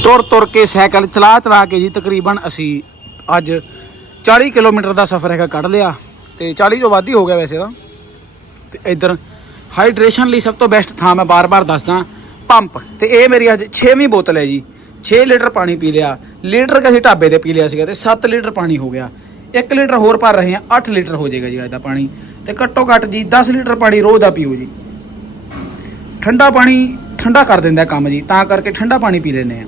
ਤੁਰ ਤੁਰ ਕੇ ਸਾਈਕਲ ਚਲਾ ਚਲਾ ਕੇ ਜੀ, ਤਕਰੀਬਨ ਅਸੀਂ ਅੱਜ 40 ਕਿਲੋਮੀਟਰ ਦਾ ਸਫ਼ਰ ਹੈਗਾ, ਕੱਢ ਲਿਆ। ਤੇ 40 ਤੋਂ ਵੱਧ ਹੀ ਹੋ ਗਿਆ ਵੈਸੇ ਤਾਂ। ਤੇ ਇਧਰ ਹਾਈਡਰੇਸ਼ਨ ਲਈ ਸਭ ਤੋਂ ਬੈਸਟ ਥਾਂ ਮੈਂ ਬਾਰ-ਬਾਰ ਦੱਸਦਾ, ਪੰਪ। ਤੇ ਇਹ ਮੇਰੀ ਅੱਜ 6ਵੀਂ ਬੋਤਲ ਹੈ ਜੀ। 6 ਲੀਟਰ ਪਾਣੀ ਪੀ ਲਿਆ, ਲੀਟਰ ਕਿ ਅਸੀਂ ਢਾਬੇ ਤੇ ਪੀ ਲਿਆ ਸੀਗਾ ਤੇ 7 ਲੀਟਰ ਪਾਣੀ ਹੋ ਗਿਆ। 1 ਲੀਟਰ ਹੋਰ ਭਰ ਰਹੇ ਹਾਂ 8 ਲੀਟਰ ਹੋ ਜਾਏਗਾ ਜੀ ਅੱਜ ਦਾ ਪਾਣੀ। ਤੇ ਘੱਟੋ ਘੱਟ ਜੀ 10 ਲੀਟਰ ਪਾਣੀ ਰੋਜ਼ ਦਾ ਪੀਓ ਜੀ। ਠੰਡਾ ਪਾਣੀ ਠੰਡਾ ਕਰ ਦਿੰਦਾ ਕੰਮ ਜੀ, ਤਾਂ ਕਰਕੇ ਠੰਡਾ ਪਾਣੀ ਪੀ ਲੈਨੇ ਆ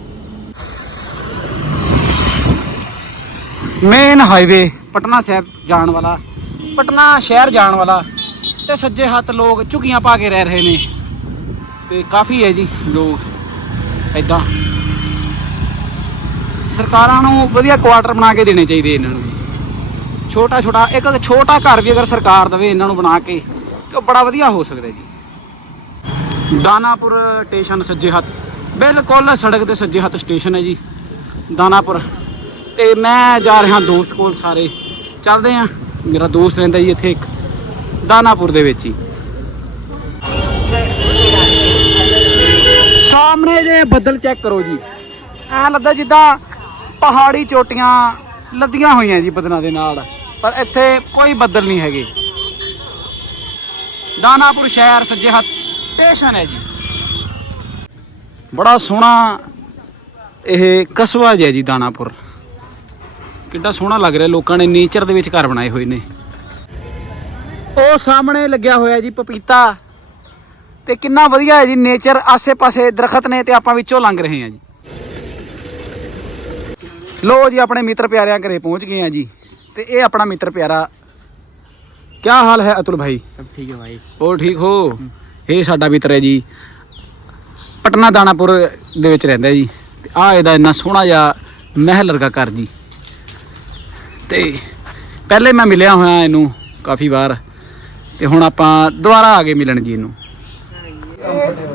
ਮੇਨ ਹਾਈਵੇ ਪਟਨਾ ਸਾਹਿਬ ਜਾਣ ਵਾਲਾ, ਪਟਨਾ ਸ਼ਹਿਰ ਜਾਣ ਵਾਲਾ, ਤੇ ਸੱਜੇ ਹੱਥ ਲੋਕ ਝੁਕੀਆਂ ਪਾ ਕੇ ਰਹਿ ਰਹੇ ਨੇ। ਤੇ ਕਾਫੀ ਹੈ ਜੀ ਲੋਕ ਐਦਾਂ ਸਰਕਾਰਾਂ ਨੂੰ ਵਧੀਆ ਕੁਆਟਰ ਬਣਾ ਕੇ ਦੇਣੇ ਚਾਹੀਦੇ ਇਹਨਾਂ ਨੂੰ ਜੀ। ਛੋਟਾ ਛੋਟਾ, ਇੱਕ ਛੋਟਾ ਘਰ ਵੀ ਅਗਰ ਸਰਕਾਰ ਦੇਵੇ ਇਹਨਾਂ ਨੂੰ ਬਣਾ ਕੇ, ਤੇ ਉਹ ਬੜਾ ਵਧੀਆ ਹੋ ਸਕਦਾ ਜੀ। ਦਾਨਾਪੁਰ ਸਟੇਸ਼ਨ ਸੱਜੇ ਹੱਥ, ਬਿਲਕੁਲ ਸੜਕ ਦੇ ਸੱਜੇ ਹੱਥ ਸਟੇਸ਼ਨ ਹੈ ਜੀ, ਦਾਨਾਪੁਰ। ਤੇ ਮੈਂ ਜਾ ਰਿਹਾ ਦੋਸਤ ਕੋਲ ਸਾਰੇ। ਚੱਲਦੇ ਆ ਮੇਰਾ ਦੋਸਤ ਰਹਿੰਦਾ ਜੀ ਇੱਥੇ ਇੱਕ, ਦਾਨਾਪੁਰ ਦੇ ਵਿੱਚ ਹੀ। ਸਾਹਮਣੇ ਜੇ ਬੱਦਲ ਚੈੱਕ ਕਰੋ ਜੀ। ਐ ਲੱਗਦਾ ਜਿੱਦਾਂ ਪਹਾੜੀ ਚੋਟੀਆਂ ਲੱਦੀਆਂ ਹੋਈਆਂ ਜੀ ਬੱਦਲਾਂ ਦੇ ਨਾਲ, ਪਰ ਇੱਥੇ ਕੋਈ ਬੱਦਲ ਨਹੀਂ ਹੈਗੇ। ਦਾਨਾਪੁਰ ਸ਼ਹਿਰ ਸੱਜੇ ਹੱਥ ਸਟੇਸ਼ਨ ਹੈ ਜੀ। ਬੜਾ ਸੋਹਣਾ ਇਹ ਕਸਬਾ ਜਿਹਾ ਜੀ ਦਾਨਾਪੁਰ। ਕਿੱਡਾ ਸੋਹਣਾ ਲੱਗ ਰਿਹਾ ਲੋਕਾਂ ਨੇ ਨੇਚਰ ਦੇ ਵਿੱਚ ਘਰ ਬਣਾਏ ਹੋਏ ਨੇ। ਉਹ ਸਾਹਮਣੇ ਲੱਗਿਆ ਹੋਇਆ ਜੀ ਪਪੀਤਾ। ਤੇ ਕਿੰਨਾ ਵਧੀਆ ਹੈ ਜੀ ਨੇਚਰ, ਆਸੇ-ਪਾਸੇ ਦਰਖਤ ਨੇ ਤੇ ਆਪਾਂ ਵਿੱਚੋਂ ਲੰਘ ਰਹੇ ਹਾਂ ਜੀ। ਲੋ ਜੀ ਆਪਣੇ ਮਿੱਤਰ ਪਿਆਰਿਆਂ ਘਰੇ ਪਹੁੰਚ ਗਏ ਆ ਜੀ ਤੇ ਇਹ ਆਪਣਾ ਮਿੱਤਰ ਪਿਆਰਾ ਕੀ ਹਾਲ ਹੈ ਅਤੁਲ ਭਾਈ सब ठीक है भाई ਹੋਰ ਠੀਕ ਹੋ ਇਹ ਸਾਡਾ ਮਿੱਤਰ ਹੈ ਜੀ ਪਟਨਾ ਦਾਣਾਪੁਰ ਦੇ ਵਿੱਚ ਰਹਿੰਦਾ ਜੀ ਤੇ ਆ ਇਹਦਾ ਇੰਨਾ ਸੋਹਣਾ ਜਿਹਾ ਮਹਿਲ ਵਰਗਾ ਘਰ ਜੀ ਤੇ ਪਹਿਲੇ ਮੈਂ ਮਿਲਿਆ ਹੋਇਆ ਇਹਨੂੰ ਕਾਫੀ ਵਾਰ ਤੇ ਹੁਣ ਆਪਾਂ ਦੁਬਾਰਾ ਆ ਗਏ ਮਿਲਣ ਜੀ ਇਹਨੂੰ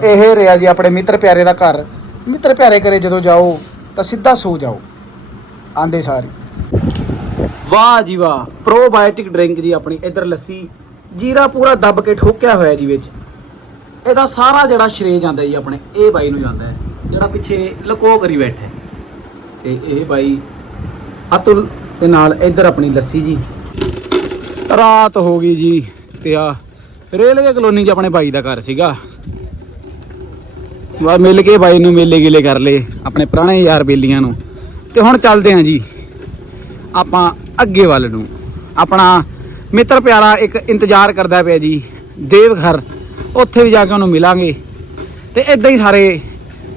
ਇਹ ਰਿਹਾ ਜੀ ਆਪਣੇ ਮਿੱਤਰ ਪਿਆਰੇ ਦਾ ਘਰ ਮਿੱਤਰ ਪਿਆਰੇ ਘਰੇ ਜਦੋਂ ਜਾਓ ਤਾਂ ਸਿੱਧਾ ਸੋ ਜਾਓ ਆਂਦੇ ਸਾਰੀ। ਵਾਹ ਜੀ ਵਾਹ ਪ੍ਰੋਬਾਇਓਟਿਕ ਡਰਿੰਕ ਜੀ ਆਪਣੀ ਇਧਰ ਲੱਸੀ। ਜੀਰਾ ਪੂਰਾ ਦੱਬ ਕੇ ਠੋਕਿਆ ਹੋਇਆ ਜੀ ਵਿੱਚ। ਇਹਦਾ ਸਾਰਾ ਜਿਹੜਾ ਸ਼੍ਰੇ ਜਾਂਦਾ ਜੀ ਆਪਣੇ, ਇਹ ਬਾਈ ਨੂੰ ਜਾਂਦਾ ਹੈ, ਜਿਹੜਾ ਪਿੱਛੇ ਲਕੋ ਕਰੀ ਬੈਠਾ ਹੈ। ਤੇ ਇਹ ਬਾਈ ਅਤੁਲ ਦੇ ਨਾਲ ਇਧਰ ਆਪਣੀ ਲੱਸੀ ਜੀ। ਰਾਤ ਹੋ ਗਈ ਜੀ, ਤੇ ਆ ਰੇਲਵੇ ਕਲੋਨੀ 'ਚ ਆਪਣੇ ਬਾਈ ਦਾ ਘਰ ਸੀਗਾ। ਵਾ ਮਿਲ ਕੇ ਬਾਈ ਨੂੰ ਮੇਲੇ ਗਿਲੇ ਕਰ ਲਏ, ਆਪਣੇ ਪੁਰਾਣੇ ਯਾਰ ਬੇਲੀਆਂ ਨੂੰ। ਤੇ ਹੁਣ ਚੱਲਦੇ ਹਾਂ ਜੀ। ਆਪਾਂ ਅੱਗੇ ਵੱਲ ਨੂੰ। ਆਪਣਾ ਮਿੱਤਰ ਪਿਆਰਾ ਇੱਕ ਇੰਤਜ਼ਾਰ ਕਰਦਾ ਪਿਆ ਜੀ। ਦੇਵਘਰ, ਉੱਥੇ ਵੀ ਜਾ ਕੇ ਉਹਨੂੰ ਮਿਲਾਂਗੇ। ਤੇ ਇਦਾਂ ਹੀ ਸਾਰੇ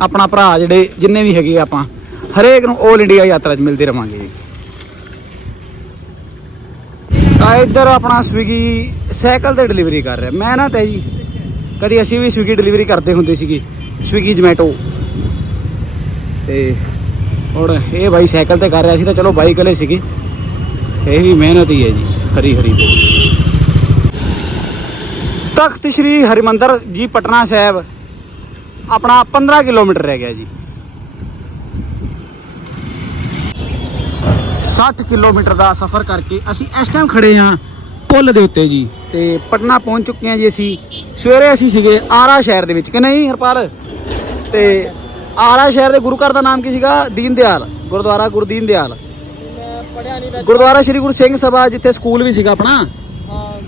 ਆਪਣਾ ਭਰਾ ਜਿਹੜੇ, ਜਿੰਨੇ ਵੀ ਹੈਗੇ ਆ ਆਪਾਂ, ਹਰੇਕ ਨੂੰ 올 ਇੰਡੀਆ ਯਾਤਰਾ 'ਚ ਮਿਲਦੇ ਰਵਾਂਗੇ। ਜੀ ਇੱਧਰ ਆਪਣਾ ਸਵਿਗੀ ਸਾਈਕਲ ਤੇ ਡਿਲੀਵਰੀ ਕਰ ਰਿਹਾ। ਮੈਂ ਨਾ ਤੇ ਜੀ, ਕਦੀ ਅਸੀਂ ਵੀ ਸਵਿਗੀ ਡਿਲੀਵਰੀ ਕਰਦੇ ਹੁੰਦੇ ਸੀਗੇ। Swiggy Zomato. ਤੇ ਹੁਣ ਇਹ ਬਾਈ ਸਾਈਕਲ ਤੇ ਕਰ ਰਿਹਾ ਸੀ ਤਾਂ ਚਲੋ ਬਾਈਕ ਵਾਲੇ ਸੀਗੇ। ਇਹ ਵੀ ਮਿਹਨਤ ਹੀ ਹੈ ਜੀ, ਹਰੀ ਹਰੀ ਤਖਤ ਸ੍ਰੀ ਹਰਿਮੰਦਰ ਜੀ, ਪਟਨਾ ਸਾਹਿਬ। ਆਪਣਾ 15 ਕਿਲੋਮੀਟਰ ਰਹਿ ਗਿਆ ਜੀ। 60 ਕਿਲੋਮੀਟਰ ਦਾ ਸਫ਼ਰ ਕਰਕੇ ਅਸੀਂ ਇਸ ਟਾਈਮ ਖੜੇ ਹਾਂ ਪੁਲ ਦੇ ਉੱਤੇ ਜੀ, ਤੇ ਪਟਨਾ ਪਹੁੰਚ ਚੁੱਕੇ ਹਾਂ ਜੀ ਅਸੀਂ। ਸਵੇਰੇ ਅਸੀਂ ਸੀਗੇ ਆਰਾ ਸ਼ਹਿਰ ਦੇ ਵਿੱਚ, ਕਿ ਨਹੀਂ ਹਰਪਾਲ? ਤੇ ਆਲਾ ਸ਼ਹਿਰ ਦੇ ਗੁਰੂ ਘਰ ਦਾ ਨਾਮ ਕੀ ਸੀਗਾ? ਦੀਨ ਦਿਆਲ। ਗੁਰਦੁਆਰਾ ਗੁਰਦੀਨ ਦਿਆਲ। ਪੜਿਆ ਨਹੀਂ ਗੁਰਦੁਆਰਾ ਸ੍ਰੀ ਗੁਰੂ ਸਿੰਘ ਸਭਾ, ਜਿੱਥੇ ਸਕੂਲ ਵੀ ਸੀਗਾ ਆਪਣਾ।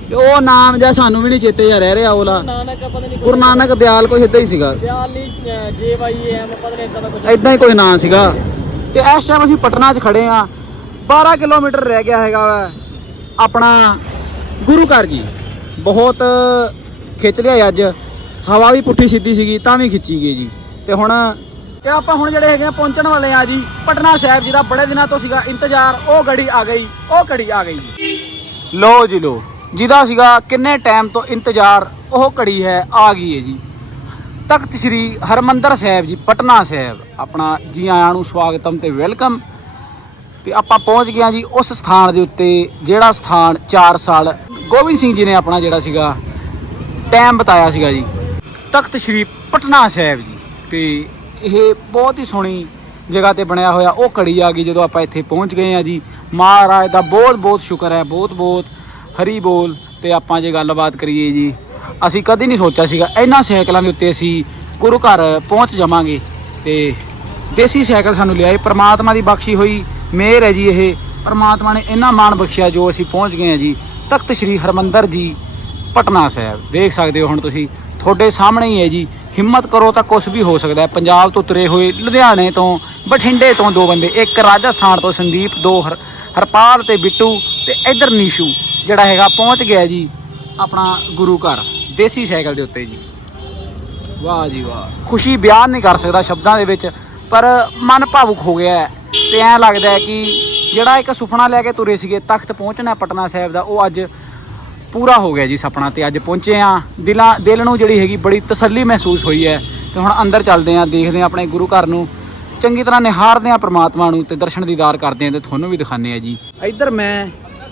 ਤੇ ਉਹ ਨਾਮ ਜਾਂ ਸਾਨੂੰ ਵੀ ਨਹੀਂ ਚੇਤੇ ਜਾ ਰਹਿ ਰਿਹਾ ਉਹਲਾ। ਗੁਰੂ ਨਾਨਕ ਦਿਆਲ ਕੋਈ ਇਦਾਂ ਹੀ ਸੀਗਾ। ਦਿਆਲ ਨਹੀਂ ਜੇ ਵਾਈ ਐਮ ਪਤਾ ਨਹੀਂ ਇਦਾਂ ਦਾ ਕੁਝ ਇਦਾਂ ਹੀ ਕੋਈ ਨਾਂ ਸੀਗਾ। ਤੇ ਇਸ ਟਾਈਮ ਅਸੀਂ ਪਟਨਾ 'ਚ ਖੜੇ ਆ 12 ਕਿਲੋਮੀਟਰ ਰਹਿ ਗਿਆ ਹੈਗਾ ਵਾ ਆਪਣਾ ਗੁਰੂ ਘਰ ਜੀ। ਬਹੁਤ ਖਿੱਚ ਲਿਆ ਅੱਜ। ਹਵਾ ਵੀ ਪੁੱਠੀ ਸਿੱਧੀ ਸੀਗੀ, ਤਾਂ ਵੀ ਖਿੱਚੀ ਗਈ ਜੀ। ਤੇ ਹੁਣ ਤੇ ਆਪਾਂ ਹੁਣ ਜਿਹੜੇ ਹੈਗੇ ਆ ਪਹੁੰਚਣ ਵਾਲੇ ਆ ਜੀ, ਪਟਨਾ ਸਾਹਿਬ ਜੀ ਦਾ ਬੜੇ ਦਿਨਾਂ ਤੋਂ ਸੀਗਾ ਇੰਤਜ਼ਾਰ, ਉਹ ਗੜੀ ਆ ਗਈ, ਉਹ ਘੜੀ ਆ ਗਈ ਜੀ। ਲੋ ਜੀ ਲੋ ਜਿਹਦਾ ਸੀਗਾ ਕਿੰਨੇ ਟਾਈਮ ਤੋਂ ਇੰਤਜ਼ਾਰ, ਉਹ ਘੜੀ ਹੈ, ਆ ਗਈ ਹੈ ਜੀ। ਤਖਤ ਸ੍ਰੀ ਹਰਮੰਦਰ ਸਾਹਿਬ ਜੀ, ਪਟਨਾ ਸਾਹਿਬ, ਆਪਣਾ ਜੀ ਆਇਆਂ ਨੂੰ ਸਵਾਗਤਮ ਤੇ ਵੈਲਕਮ। ਤੇ ਆਪਾਂ ਪਹੁੰਚ ਗਏ ਹਾਂ ਜੀ ਉਸ ਸਥਾਨ ਦੇ ਉੱਤੇ, ਜਿਹੜਾ ਸਥਾਨ 4 ਸਾਲ, ਗੋਬਿੰਦ ਸਿੰਘ ਜੀ ਨੇ ਆਪਣਾ ਜਿਹੜਾ ਸੀਗਾ, ਟਾਈਮ ਬਤਾਇਆ ਸੀਗਾ ਜੀ। ਤਖਤ ਸ੍ਰੀ ਪਟਨਾ ਸਾਹਿਬ ਜੀ, ਤੇ ਇਹ ਬਹੁਤ ਹੀ ਸੋਹਣੀ ਜਗ੍ਹਾ ਤੇ ਬਣਿਆ ਹੋਇਆ, ਉਹ ਘੜੀ ਆ ਗਈ ਜਦੋਂ ਆਪਾਂ ਇੱਥੇ ਪਹੁੰਚ ਗਏ ਆ ਜੀ। ਮਹਾਰਾਜ ਦਾ ਬਹੁਤ ਬਹੁਤ ਸ਼ੁਕਰ ਹੈ, ਬਹੁਤ ਬਹੁਤ ਹਰੀ ਬੋਲ ਤੇ ਆਪਾਂ ਜੇ ਗੱਲਬਾਤ ਕਰੀਏ ਜੀ, ਅਸੀਂ ਕਦੇ ਨਹੀਂ ਸੋਚਿਆ ਸੀਗਾ, ਇਹਨਾਂ ਸਾਈਕਲਾਂ ਦੇ ਉੱਤੇ ਅਸੀਂ ਗੁਰੂ ਘਰ ਪਹੁੰਚ ਜਾਵਾਂਗੇ ਤੇ ਦੇਸੀ ਸਾਈਕਲ ਸਾਨੂੰ ਲਿਆਏ, ਪ੍ਰਮਾਤਮਾ ਦੀ ਬਖਸ਼ੀ ਹੋਈ, ਮਿਹਰ ਹੈ ਜੀ ਇਹ, ਪ੍ਰਮਾਤਮਾ ਨੇ ਇੰਨਾ ਮਾਣ ਬਖਸ਼ਿਆ ਜੋ ਅਸੀਂ ਪਹੁੰਚ ਗਏ ਆ ਜੀ। ਤਖਤ ਸ੍ਰੀ ਹਰਮੰਦਰ ਜੀ, ਪਟਨਾ ਸਾਹਿਬ, ਦੇਖ ਸਕਦੇ ਹੋ ਹੁਣ ਤੁਸੀਂ, ਤੁਹਾਡੇ ਸਾਹਮਣੇ ਹੀ ਹੈ ਜੀ ਹਿੰਮਤ ਕਰੋ ਤਾਂ ਕੁਝ ਵੀ ਹੋ ਸਕਦਾ ਹੈ। ਪੰਜਾਬ ਤੋਂ ਤੁਰੇ ਹੋਏ ਲੁਧਿਆਣੇ ਤੋਂ, ਬਠਿੰਡੇ ਤੋਂ ਦੋ ਬੰਦੇ, ਇੱਕ ਰਾਜਸਥਾਨ ਤੋਂ ਸੰਦੀਪ, ਦੋ ਹਰ- ਹਰਪਾਲ ਤੇ ਬਿੱਟੂ ਤੇ ਇਧਰ ਨੀਸ਼ੂ, ਜਿਹੜਾ ਹੈਗਾ ਪਹੁੰਚ ਗਿਆ ਜੀ ਆਪਣਾ ਗੁਰੂ ਘਰ, ਦੇਸੀ ਸਾਈਕਲ ਦੇ ਉੱਤੇ ਜੀ। ਵਾਹ ਜੀ ਵਾਹ। ਖੁਸ਼ੀ ਬਿਆਨ ਨਹੀਂ ਕਰ ਸਕਦਾ ਸ਼ਬਦਾਂ ਦੇ ਵਿੱਚ, ਪਰ ਮਨ ਭਾਵੁਕ ਹੋ ਗਿਆ ਹੈ ਤੇ ਐਂ ਲੱਗਦਾ ਹੈ ਕਿ ਜਿਹੜਾ ਇੱਕ ਸੁਪਨਾ ਲੈ ਕੇ ਤੁਰੇ ਸੀਗੇ, ਤਖਤ ਪਹੁੰਚਣਾ ਪਟਨਾ ਸਾਹਿਬ ਦਾ, ਉਹ ਅੱਜ ਪੂਰਾ ਹੋ ਗਿਆ ਜੀ ਸੁਪਨਾ ਤੇ ਅੱਜ ਪਹੁੰਚੇ ਆ ਦਿਲਾਂ ਦਿਲ ਨੂੰ ਜਿਹੜੀ ਹੈਗੀ ਬੜੀ ਤਸੱਲੀ ਮਹਿਸੂਸ ਹੋਈ ਹੈ ਤੇ ਹੁਣ ਅੰਦਰ ਚੱਲਦੇ ਆ ਦੇਖਦੇ ਆ ਆਪਣੇ ਗੁਰੂ ਘਰ ਨੂੰ। ਚੰਗੀ ਤਰ੍ਹਾਂ ਨਿਹਾਰਦੇ ਆ ਪ੍ਰਮਾਤਮਾ ਨੂੰ ਤੇ ਦਰਸ਼ਨ ਦੀਦਾਰ ਕਰਦੇ ਆ ਤੇ ਤੁਹਾਨੂੰ ਵੀ ਦਿਖਾਣੇ ਆ ਜੀ। ਇੱਧਰ ਮੈਂ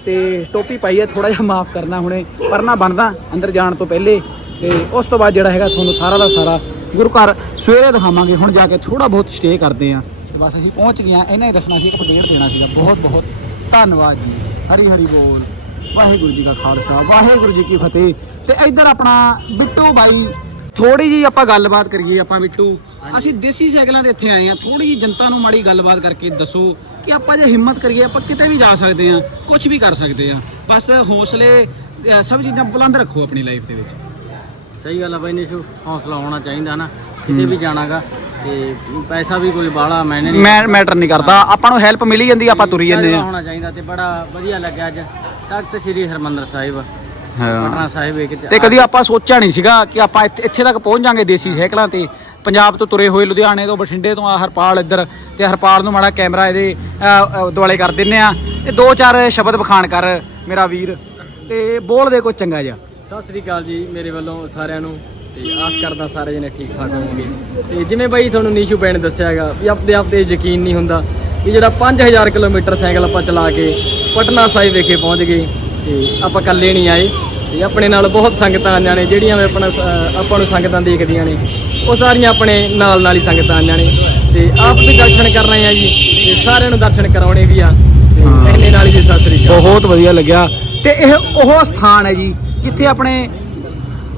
ਤੇ ਟੋਪੀ ਪਾਈ ਹੈ ਥੋੜਾ ਜਿਹਾ ਮਾਫ ਕਰਨਾ ਹੁਣੇ, ਪਰ ਨਾ ਬਣਦਾ ਅੰਦਰ ਜਾਣ ਤੋਂ ਪਹਿਲੇ ਤੇ ਉਸ ਤੋਂ ਬਾਅਦ ਜਿਹੜਾ ਹੈਗਾ ਤੁਹਾਨੂੰ ਸਾਰਾ ਦਾ ਸਾਰਾ ਗੁਰੂ ਘਰ ਸਵੇਰੇ ਦਿਖਾਵਾਂਗੇ, ਹੁਣ ਜਾ ਕੇ ਥੋੜਾ ਬਹੁਤ ਸਟੇ ਕਰਦੇ ਆ ਤੇ ਬਸ ਅਸੀਂ ਪਹੁੰਚ ਗਏ ਆ ਇਹਨਾਂ ਹੀ ਦੱਸਣਾ ਸੀ, ਇੱਕ ਡੇਢ ਦੇਣਾ ਸੀਗਾ। ਬਹੁਤ ਬਹੁਤ ਧੰਨਵਾਦ ਜੀ। ਹਰੀ ਹਰੀ ਬੋਲ। ਵਾਹਿਗੁਰੂ ਜੀ ਕਾ ਖਾਲਸਾ ਵਾਹਿਗੁਰੂ ਜੀ ਕੀ ਫਤਿਹ। ਤੇ ਇੱਧਰ ਆਪਣਾ ਬਿੱਟੂ ਬਾਈ ਥੋੜੀ ਜੀ ਆਪਾਂ ਗੱਲਬਾਤ ਕਰੀਏ ਆਪਾਂ ਬਿੱਟੂ। ਅਸੀਂ ਦੇਸੀ ਸਾਈਕਲਾਂ ਦੇ ਇੱਥੇ ਆਏ ਆ ਥੋੜੀ ਜੀ ਜਨਤਾ ਨੂੰ ਮਾੜੀ ਗੱਲਬਾਤ ਕਰਕੇ ਦੱਸੋ ਕਿ ਆਪਾਂ ਜੇ ਹਿੰਮਤ ਕਰੀਏ ਆਪਾਂ ਕਿਤੇ ਵੀ ਜਾ ਸਕਦੇ ਆ ਕੁਝ ਵੀ ਕਰ ਸਕਦੇ ਆ ਬਸ ਹੌਸਲੇ ਸਭ ਚੀਜ਼ਾਂ ਬੁਲੰਦ ਰੱਖੋ ਆਪਣੀ ਲਾਈਫ ਦੇ ਵਿੱਚ। ਸਹੀ ਗੱਲ ਆ ਬਾਈ ਨਿਸ਼ੂ ਹੌਸਲਾ ਹੋਣਾ ਚਾਹੀਦਾ ਨਾ ਕਿਤੇ ਵੀ ਜਾਣਾਗਾ ਤੇ ਪੈਸਾ ਵੀ ਕੋਈ ਬਾਹਲਾ ਮੈਨੇ ਨਹੀਂ ਮੈਟਰ ਨਹੀਂ ਕਰਦਾ ਆਪਾਂ ਨੂੰ ਹੈਲਪ ਮਿਲੀ ਜਾਂਦੀ ਆਪਾਂ ਤੁਰੀ ਜਾਂਦੇ ਆ ਹੋਣਾ ਚਾਹੀਦਾ ਤੇ ਬੜਾ ਵਧੀਆ ਲੱਗਿਆ ਅੱਜ। ਤਖਤ ਸ੍ਰੀ ਹਰਮੰਦਰ ਸਾਹਿਬ ਹਾਂ। ਸਾਹਿਬ ਇੱਕ ਤੇ ਕਦੀ ਆਪਾਂ ਸੋਚਿਆ ਨਹੀਂ ਸੀਗਾ ਕਿ ਆਪਾਂ ਇੱਥੇ ਇੱਥੇ ਤੱਕ ਪਹੁੰਚ ਜਾਾਂਗੇ ਦੇਸੀ ਸਾਈਕਲਾਂ ਤੇ। ਪੰਜਾਬ ਤੋਂ ਤੁਰੇ ਹੋਏ ਲੁਧਿਆਣੇ ਤੋਂ ਬਠਿੰਡੇ ਤੋਂ ਆ ਹਰਪਾਲ ਇੱਧਰ ਤੇ ਹਰਪਾਲ ਨੂੰ ਮਾੜਾ ਕੈਮਰਾ ਇਹਦੇ ਅਹ, ਦੁਆਲੇ ਕਰ ਦਿੰਨੇ ਆ ਤੇ ਦੋ ਚਾਰ ਸ਼ਬਦ ਬਖਾਣ ਕਰ ਮੇਰਾ ਵੀਰ। ਤੇ ਬੋਲ ਦੇ ਕੋਈ ਚੰਗਾ ਜਿਹਾ। ਸਤਿ ਸ੍ਰੀ ਅਕਾਲ ਜੀ ਮੇਰੇ ਵੱਲੋਂ ਸਾਰਿਆਂ ਨੂੰ ਤੇ ਆਸ ਕਰਦਾ ਸਾਰੇ ਜਣੇ ਠੀਕ ਠਾਕ ਹੋਵੋਗੇ। ਤੇ ਜਿਵੇਂ ਬਾਈ ਤੁਹਾਨੂੰ ਨੀਸ਼ੂ ਬੈਣ ਦੱਸਿਆਗਾ ਵੀ ਆਪਦੇ ਆਪ ਤੇ ਯਕੀਨ ਨਹੀਂ ਹੁੰਦਾ ਕਿ ਜਿਹੜਾ 5000 ਕਿਲੋਮੀਟਰ ਸਾਈਕਲ ਆਪਾਂ ਚਲਾ ਕੇ ਪਟਨਾ ਸਾਹਿਬ ਵਿਖੇ ਪਹੁੰਚ ਗਏ ਤੇ ਆਪਾਂ ਇਕੱਲੇ ਨਹੀਂ ਆਏ ਤੇ ਆਪਣੇ ਨਾਲ ਬਹੁਤ ਸੰਗਤਾਂ ਆਈਆਂ ਨੇ ਜਿਹੜੀਆਂ ਵੀ ਆਪਣਾ ਆਪਾਂ ਨੂੰ ਸੰਗਤਾਂ ਦੇਖਦੀਆਂ ਨੇ। ਉਹ ਸਾਰੀਆਂ ਆਪਣੇ ਨਾਲ ਨਾਲ ਹੀ ਸੰਗਤਾਂ ਆਈਆਂ ਨੇ। ਤੇ ਆਪ ਵੀ ਦਰਸ਼ਨ ਕਰ ਰਹੇ ਆ ਜੀ ਤੇ ਸਾਰਿਆਂ ਨੂੰ ਦਰਸ਼ਨ ਕਰਾਉਣੇ ਵੀ ਆ। ਤੇ। ਇਹਨੇ ਨਾਲ ਹੀ ਜੀ ਸਤਿ ਸ੍ਰੀ ਅਕਾਲ। ਬਹੁਤ ਵਧੀਆ ਲੱਗਿਆ। ਤੇ ਇਹ ਉਹ ਸਥਾਨ ਹੈ ਜੀ ਜਿੱਥੇ ਆਪਣੇ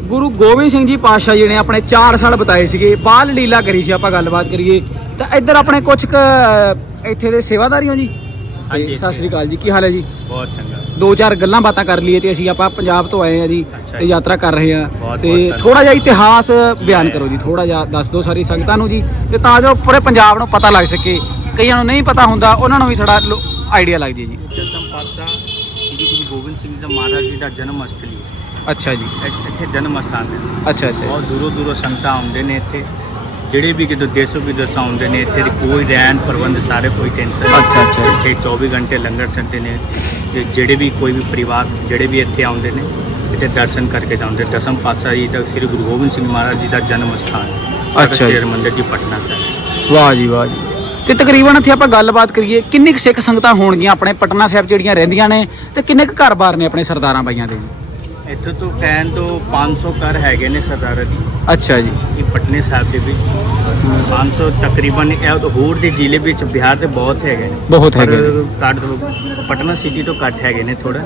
ਗੁਰੂ ਗੋਬਿੰਦ ਸਿੰਘ ਜੀ ਪਾਤਸ਼ਾਹ ਜੀ ਨੇ ਆਪਣੇ 4 ਸਾਲ ਬਤਾਏ ਸੀਗੇ। ਬਾਲ ਲੀਲਾ ਕਰੀ ਸੀ ਆਪਾਂ ਗੱਲਬਾਤ ਕਰੀਏ। ਤਾਂ ਇੱਧਰ ਆਪਣੇ ਕੁਝ ਕੁ ਇੱਥੇ ਦੇ ਸੇਵਾਦਾਰੀ ਹੋ ਜੀ? ਹਾਂਜੀ, ਸਤਿ ਸ੍ਰੀ ਅਕਾਲ ਜੀ। ਕੀ ਹਾਲ ਹੈ ਜੀ? ਬਹੁਤ ਚੰਗਾ। ਦੋ ਚਾਰ ਗੱਲਾਂ ਬਾਤਾਂ ਕਰ ਲਈਏ ਤੇ ਅਸੀਂ ਆਪਾਂ ਪੰਜਾਬ ਤੋਂ ਆਏ ਆ ਜੀ ਤੇ। ਯਾਤਰਾ ਕਰ ਰਹੇ ਆ ਤੇ। ਥੋੜਾ ਜਿਹਾ ਇਤਿਹਾਸ ਬਿਆਨ ਕਰੋ ਜੀ ਥੋੜਾ ਜਿਹਾ ਦੱਸ ਦਿਓ ਸਾਰੀ ਸੰਗਤਾਂ ਨੂੰ ਜੀ। ਤੇ ਤਾਂ ਜੋ ਪੂਰੇ ਪੰਜਾਬ ਨੂੰ ਪਤਾ ਲੱਗ ਸਕੇ ਕਈਆਂ ਨੂੰ ਨਹੀਂ ਪਤਾ ਹੁੰਦਾ ਉਹਨਾਂ ਨੂੰ ਵੀ ਥੋੜਾ ਆਈਡੀਆ ਲੱਗ ਜੇ ਜੀ। ਦਸਮ ਪਾਤਸ਼ਾਹ ਸ੍ਰੀ ਗੁਰੂ ਗੋਬਿੰਦ ਸਿੰਘ ਜੀ ਮਹਾਰਾਜ ਜੀ ਦਾ ਜਨਮ ਅਸਥਲੀ ਅੱਛਾ ਜੀ। ਇੱਥੇ ਜਨਮ ਸਥਾਨ ਹੈ। ਅੱਛਾ ਅੱਛਾ ਬਹੁਤ ਦੂਰੋਂ ਦੂਰੋਂ ਸੰਗਤਾਂ ਆਉਂਦੇ ਨੇ ਇੱਥੇ। ਜਿਹੜੇ ਵੀ ਕਿਤੋਂ ਦੇਸੋ ਵਿਦੇਸੋਂ ਆਉਂਦੇ ਨੇ ਇੱਥੇ ਦੀ ਕੋਈ ਰਹਿਣ ਪ੍ਰਬੰਧ ਸਾਰੇ ਕੋਈ ਟੈਨਸ਼ਨ ਅੱਛਾ, ਅੱਛਾ। ਇੱਥੇ 24 ਘੰਟੇ ਲੰਗਰ ਛਕਦੇ ਨੇ ਤੇ ਜਿਹੜੇ ਵੀ ਕੋਈ ਵੀ ਪਰਿਵਾਰ ਜਿਹੜੇ ਵੀ ਇੱਥੇ ਆਉਂਦੇ ਨੇ ਇੱਥੇ ਦਰਸ਼ਨ ਕਰਕੇ ਜਾਂਦੇ। ਦਸਮ ਪਾਤਸ਼ਾਹ ਜੀ ਦਾ ਸ੍ਰੀ ਗੁਰੂ ਗੋਬਿੰਦ ਸਿੰਘ ਮਹਾਰਾਜ ਜੀ ਦਾ ਜਨਮ ਸਥਾਨ ਅੱਛਾ ਜੀ। ਸ਼ੇਰ ਮੰਦਿਰ ਜੀ ਪਟਨਾ ਸਾਹਿਬ। ਵਾਹ ਜੀ ਵਾਹ ਜੀ। ਤੇ ਤਕਰੀਬਨ ਇੱਥੇ ਆਪਾਂ ਗੱਲਬਾਤ ਕਰੀਏ ਕਿੰਨੇ ਕੁ ਸਿੱਖ ਸੰਗਤਾਂ ਹੋਣਗੀਆਂ ਆਪਣੇ ਪਟਨਾ ਸਾਹਿਬ ਜਿਹੜੀਆਂ ਰਹਿੰਦੀਆਂ ਨੇ ਤੇ ਕਿੰਨੇ ਕੁ ਘਰ-ਬਾਰ ਨੇ ਆਪਣੇ ਸਰਦਾਰਾਂ ਬਾਈਆਂ ਦੇ ਜੀ? ਇੱਥੇ ਤੋਂ ਕਹਿਣ ਤੋਂ 500 ਘਰ ਹੈਗੇ ਨੇ ਸਰਦਾਰਾਂ ਦੀ ਅੱਛਾ ਜੀ। ਕਿ ਪਟਨੇ ਸਾਹਿਬ ਦੇ ਵਿੱਚ। 500 ਤਕਰੀਬਨ ਇਹ ਹੋਰ ਦੇ ਜ਼ਿਲ੍ਹੇ ਵਿੱਚ ਬਿਹਾਰ ਦੇ ਬਹੁਤ ਹੈਗੇ ਨੇ। ਬਹੁਤ ਹੈਗੇ ਨੇ। ਘੱਟ ਪਟਨਾ ਸਿਟੀ ਤੋਂ ਘੱਟ ਹੈਗੇ ਨੇ ਥੋੜਾ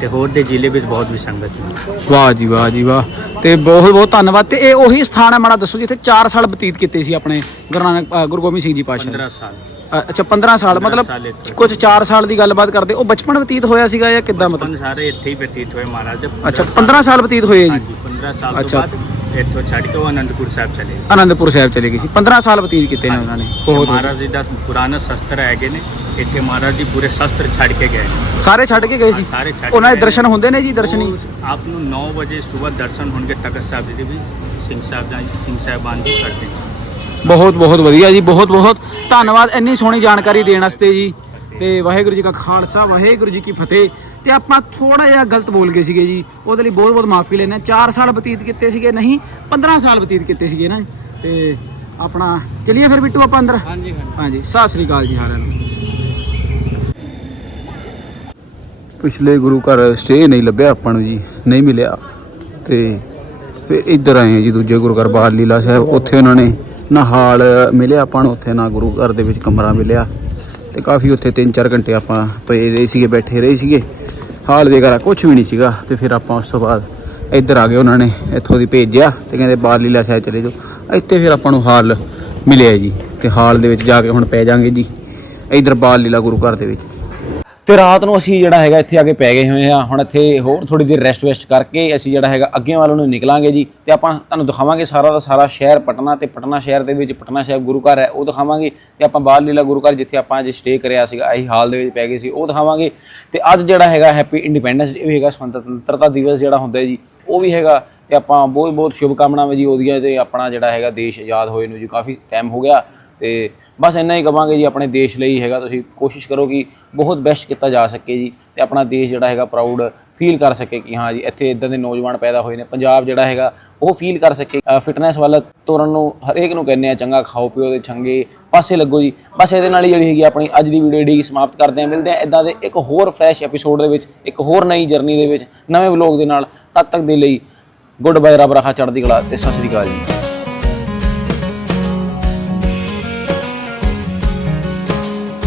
ਤੇ ਹੋਰ ਦੇ ਜ਼ਿਲ੍ਹੇ ਵਿੱਚ ਬਹੁਤ ਵੀ ਸੰਗਤ ਨੇ। ਵਾਹ ਜੀ ਵਾਹ ਜੀ ਵਾਹ। ਤੇ ਬਹੁਤ ਬਹੁਤ ਧੰਨਵਾਦ। ਤੇ ਇਹ ਉਹੀ ਸਥਾਨ ਹੈ ਮਾੜਾ ਦੱਸੋ ਜਿੱਥੇ 4 ਸਾਲ ਬਤੀਤ ਕੀਤੇ ਸੀ ਆਪਣੇ ਗੁਰੂ ਨਾਨਕ ਅ, ਗੁਰੂ ਗੋਬਿੰਦ ਸਿੰਘ ਜੀ ਨੇ। 15 ਸਾਲ। ਅੱਛਾ 15 ਸਾਲ 15 ਮਤਲਬ ਸਾਲ ਇੱਥੇ। ਕੁਝ 4 ਸਾਲ ਦੀ ਗੱਲਬਾਤ ਕਰਦੇ ਉਹ ਬਚਪਨ ਬਤੀਤ ਹੋਇਆ ਸੀਗਾ ਜਾਂ ਕਿੱਦਾਂ ਮਤਲਬ ਸਾਰੇ ਇੱਥੇ ਹੀ ਬਤੀਤ ਹੋਏ ਮਹਾਰਾਜ ਦੇ ਅੱਛਾ 15 ਸਾਲ ਬਤੀਤ ਹੋਏ ਜੀ ਹਾਂਜੀ 15 ਸਾਲ ਤੋਂ ਅੱਛਾ। ਬਾਅਦ ਇੱਥੋਂ ਛੱਡ ਕੇ ਉਹ ਅਨੰਦਪੁਰ ਸਾਹਿਬ ਚਲੇ ਗਏ। ਆਨੰਦਪੁਰ ਸਾਹਿਬ ਚਲੇ ਗਏ ਸੀ 15 ਸਾਲ ਬਤੀਤ ਕੀਤੇ ਨੇ ਉਹਨਾਂ ਨੇ ਤੇ ਬਹੁਤ ਵਧੀਆ। ਮਹਾਰਾਜ ਜੀ ਦਾ ਪੁਰਾਣਾ ਸ਼ਸਤਰ ਹੈਗੇ ਨੇ ਇੱਥੇ ਮਹਾਰਾਜ ਜੀ ਪੂਰੇ ਸ਼ਸਤਰ ਛੱਡ ਕੇ ਗਏ ਨੇ। ਸਾਰੇ ਛੱਡ ਕੇ ਗਏ ਸੀ ਸਾਰੇ ਛੱਡ ਉਹਨਾਂ ਦੇ ਦਰਸ਼ਨ ਹੁੰਦੇ ਨੇ ਜੀ ਦਰਸ਼ਨੀ ਉਹ ਆਪ ਨੂੰ 9 ਵਜੇ ਸਵੇਰ ਦਰਸ਼ਨ ਹੋਣਗੇ ਤਖਤ ਸਾਹਿਬ ਜੀ ਦੇ ਵੀ ਸਿੰਘ ਸਾਹਿਬ ਜਾਂ ਸਿੰਘ ਸਾਹਿਬਾਨ ਜੀ ਕਰਦੇ ਨੇ। ਬਹੁਤ ਬਹੁਤ ਵਧੀਆ ਜੀ ਬਹੁਤ ਬਹੁਤ ਧੰਨਵਾਦ। ਇੰਨੀ ਸੋਹਣੀ ਜਾਣਕਾਰੀ ਦੇਣ ਵਾਸਤੇ ਜੀ। ਤੇ ਵਾਹਿਗੁਰੂ ਜੀ ਕਾ ਖਾਲਸਾ ਵਾਹਿਗੁਰੂ ਜੀ ਕੀ ਫਤਿਹ। ਤੇ ਆਪਾਂ ਥੋੜਾ ਜਿਹਾ ਗਲਤ ਬੋਲ ਗਏ ਸੀਗੇ ਜੀ। ਉਹਦੇ ਲਈ ਬਹੁਤ ਬਹੁਤ ਮਾਫੀ ਲੈਣਾ 4 ਸਾਲ ਬਤੀਤ ਕੀਤੇ ਸੀਗੇ ਨਹੀਂ 15 ਸਾਲ ਬਤੀਤ ਕੀਤੇ ਸੀਗੇ ਨਾ। ਤੇ ਆਪਣਾ ਚਲਿਏ ਫਿਰ ਬਿੱਟੂ ਆਪਾਂ ਅੰਦਰ? ਹਾਂਜੀ ਹਾਂਜੀ। ਹਾਂਜੀ ਸਤਿ ਸ੍ਰੀ ਅਕਾਲ ਜੀ ਸਾਰਿਆਂ ਨੂੰ। ਪਿਛਲੇ ਗੁਰੂ ਘਰ ਸਟੇ ਨਹੀਂ ਲੱਭਿਆ ਆਪਾਂ ਨੂੰ ਜੀ ਨਹੀਂ ਮਿਲਿਆ। ਤੇ ਫਿਰ ਇੱਧਰ ਆਏ ਜੀ ਦੂਜੇ ਗੁਰੂ ਘਰ ਬਾਲ ਲੀਲਾ ਸਾਹਿਬ। ਉੱਥੇ ਉਹਨਾਂ ਨੇ ਨਾ ਹਾਲ ਮਿਲਿਆ ਆਪਾਂ ਨੂੰ ਉੱਥੇ, ਨਾ ਗੁਰੂ ਘਰ ਦੇ ਵਿੱਚ ਕਮਰਾ ਮਿਲਿਆ। ਤੇ ਕਾਫੀ ਉੱਥੇ 3-4 ਘੰਟੇ ਆਪਾਂ ਪਏ ਰਹੇ ਸੀਗੇ, ਬੈਠੇ ਰਹੇ ਸੀਗੇ। ਹਾਲ ਵਗੈਰਾ ਕੁਝ ਵੀ ਨਹੀਂ ਸੀਗਾ। ਤੇ ਫਿਰ ਆਪਾਂ ਉਸ ਤੋਂ ਬਾਅਦ ਇੱਧਰ ਆ ਗਏ ਉਹਨਾਂ ਨੇ, ਇੱਥੋਂ ਦੀ ਭੇਜਿਆ ਤੇ ਕਹਿੰਦੇ ਬਾਲ ਲੀਲਾ ਸ਼ਾਇਦ ਚਲੇ ਜਾਓ। ਇੱਥੇ ਫਿਰ ਆਪਾਂ ਨੂੰ ਹਾਲ ਮਿਲਿਆ ਜੀ। ਤੇ ਹਾਲ ਦੇ ਵਿੱਚ ਜਾ ਕੇ ਹੁਣ ਪੈ ਜਾਾਂਗੇ ਜੀ, ਇੱਧਰ ਬਾਲ ਲੀਲਾ ਗੁਰੂ ਘਰ ਦੇ ਵਿੱਚ। ਤੇ ਰਾਤ ਨੂੰ ਅਸੀਂ ਜਿਹੜਾ ਹੈਗਾ ਇੱਥੇ ਆ ਕੇ ਪੈ ਗਏ ਹੋਏ ਆ ਹੁਣ ਇੱਥੇ ਹੋਰ ਥੋੜੀ ਦੇਰ ਰੈਸਟ ਵੈਸਟ ਕਰਕੇ ਅਸੀਂ ਜਿਹੜਾ ਹੈਗਾ ਅੱਗੇ ਵੱਲ ਨੂੰ ਨਿਕਲਾਂਗੇ ਜੀ ਤੇ ਆਪਾਂ ਤੁਹਾਨੂੰ ਦਿਖਾਵਾਂਗੇ ਸਾਰਾ ਦਾ ਸਾਰਾ ਸ਼ਹਿਰ ਪਟਨਾ ਤੇ ਪਟਨਾ ਸ਼ਹਿਰ ਦੇ ਵਿੱਚ ਪਟਨਾ ਸਾਹਿਬ ਗੁਰੂ ਘਰ ਹੈ, ਉਹ ਦਿਖਾਵਾਂਗੇ। ਤੇ ਆਪਾਂ ਬਾਲ ਲੀਲਾ ਗੁਰੂ ਘਰ ਜਿੱਥੇ ਆਪਾਂ ਅੱਜ ਸਟੇ ਕਰਿਆ ਸੀਗਾ ਇਹੀ ਹਾਲ ਦੇ ਵਿੱਚ ਪੈ ਗਏ ਸੀ, ਉਹ ਦਿਖਾਵਾਂਗੇ। ਤੇ ਅੱਜ ਜਿਹੜਾ ਹੈਗਾ ਹੈਪੀ ਇੰਡੀਪੈਂਡੈਂਸ ਡੇ ਵੀ ਹੈਗਾ ਸੁਤੰਤਰਤਾ ਦਿਵਸ ਜਿਹੜਾ ਹੁੰਦਾ ਜੀ, ਉਹ ਵੀ ਹੈਗਾ। ਤੇ ਆਪਾਂ ਬਹੁਤ ਬਹੁਤ ਸ਼ੁਭ ਕਾਮਨਾਵਾਂ ਜੀ ਉਹਦੀਆਂ ਤੇ ਆਪਣਾ ਜਿਹੜਾ ਹੈਗਾ ਦੇਸ਼ ਆਜ਼ਾਦ ਹੋਏ ਨੂੰ ਜੀ, ਕਾਫੀ ਟਾਈਮ ਹੋ ਗਿਆ। ਤੇ ਬਸ ਇੰਨਾ ਹੀ ਕਵਾਂਗੇ ਜੀ, ਆਪਣੇ ਦੇਸ਼ ਲਈ ਹੈਗਾ, ਤੁਸੀਂ ਕੋਸ਼ਿਸ਼ ਕਰੋ ਕਿ ਬਹੁਤ ਬੈਸਟ ਕੀਤਾ ਜਾ ਸਕੇ ਜੀ ਤੇ ਆਪਣਾ ਦੇਸ਼ ਜਿਹੜਾ ਹੈਗਾ ਪ੍ਰਾਊਡ ਫੀਲ ਕਰ ਸਕੇ ਕਿ ਹਾਂ ਜੀ, ਇੱਥੇ ਇਦਾਂ ਦੇ ਨੌਜਵਾਨ ਪੈਦਾ ਹੋਏ ਨੇ, ਪੰਜਾਬ ਜਿਹੜਾ ਹੈਗਾ ਉਹ ਫੀਲ ਕਰ ਸਕੇ। ਫਿਟਨੈਸ ਵੱਲ ਤੁਰਨ ਨੂੰ ਹਰੇਕ ਨੂੰ ਕਹਿੰਦੇ ਆ, ਚੰਗਾ ਖਾਓ ਪੀਓ ਤੇ ਚੰਗੇ ਪਾਸੇ ਲੱਗੋ ਜੀ। ਬਸ ਇਹਦੇ ਨਾਲ ਹੀ ਜਿਹੜੀ ਹੈਗੀ ਆਪਣੀ ਅੱਜ ਦੀ ਵੀਡੀਓ ਜਿਹੜੀ ਸਮਾਪਤ ਕਰਦੇ ਆ, ਮਿਲਦੇ ਆ ਇਦਾਂ ਦੇ ਇੱਕ ਹੋਰ ਫਰੈਸ਼ ਐਪੀਸੋਡ ਦੇ ਵਿੱਚ, ਇੱਕ ਹੋਰ ਨਈ ਜਰਨੀ ਦੇ ਵਿੱਚ, ਨਵੇਂ ਵਲੌਗ ਦੇ ਨਾਲ, ਤਦ ਤੱਕ ਦੇ ਲਈ ਗੁੱਡ ਬਾਏ, ਰੱਬ ਰਾਖਾ, ਚੜ੍ਹਦੀ ਕਲਾ ਤੇ ਸਤਿ ਸ੍ਰੀ ਅਕਾਲ ਜੀ।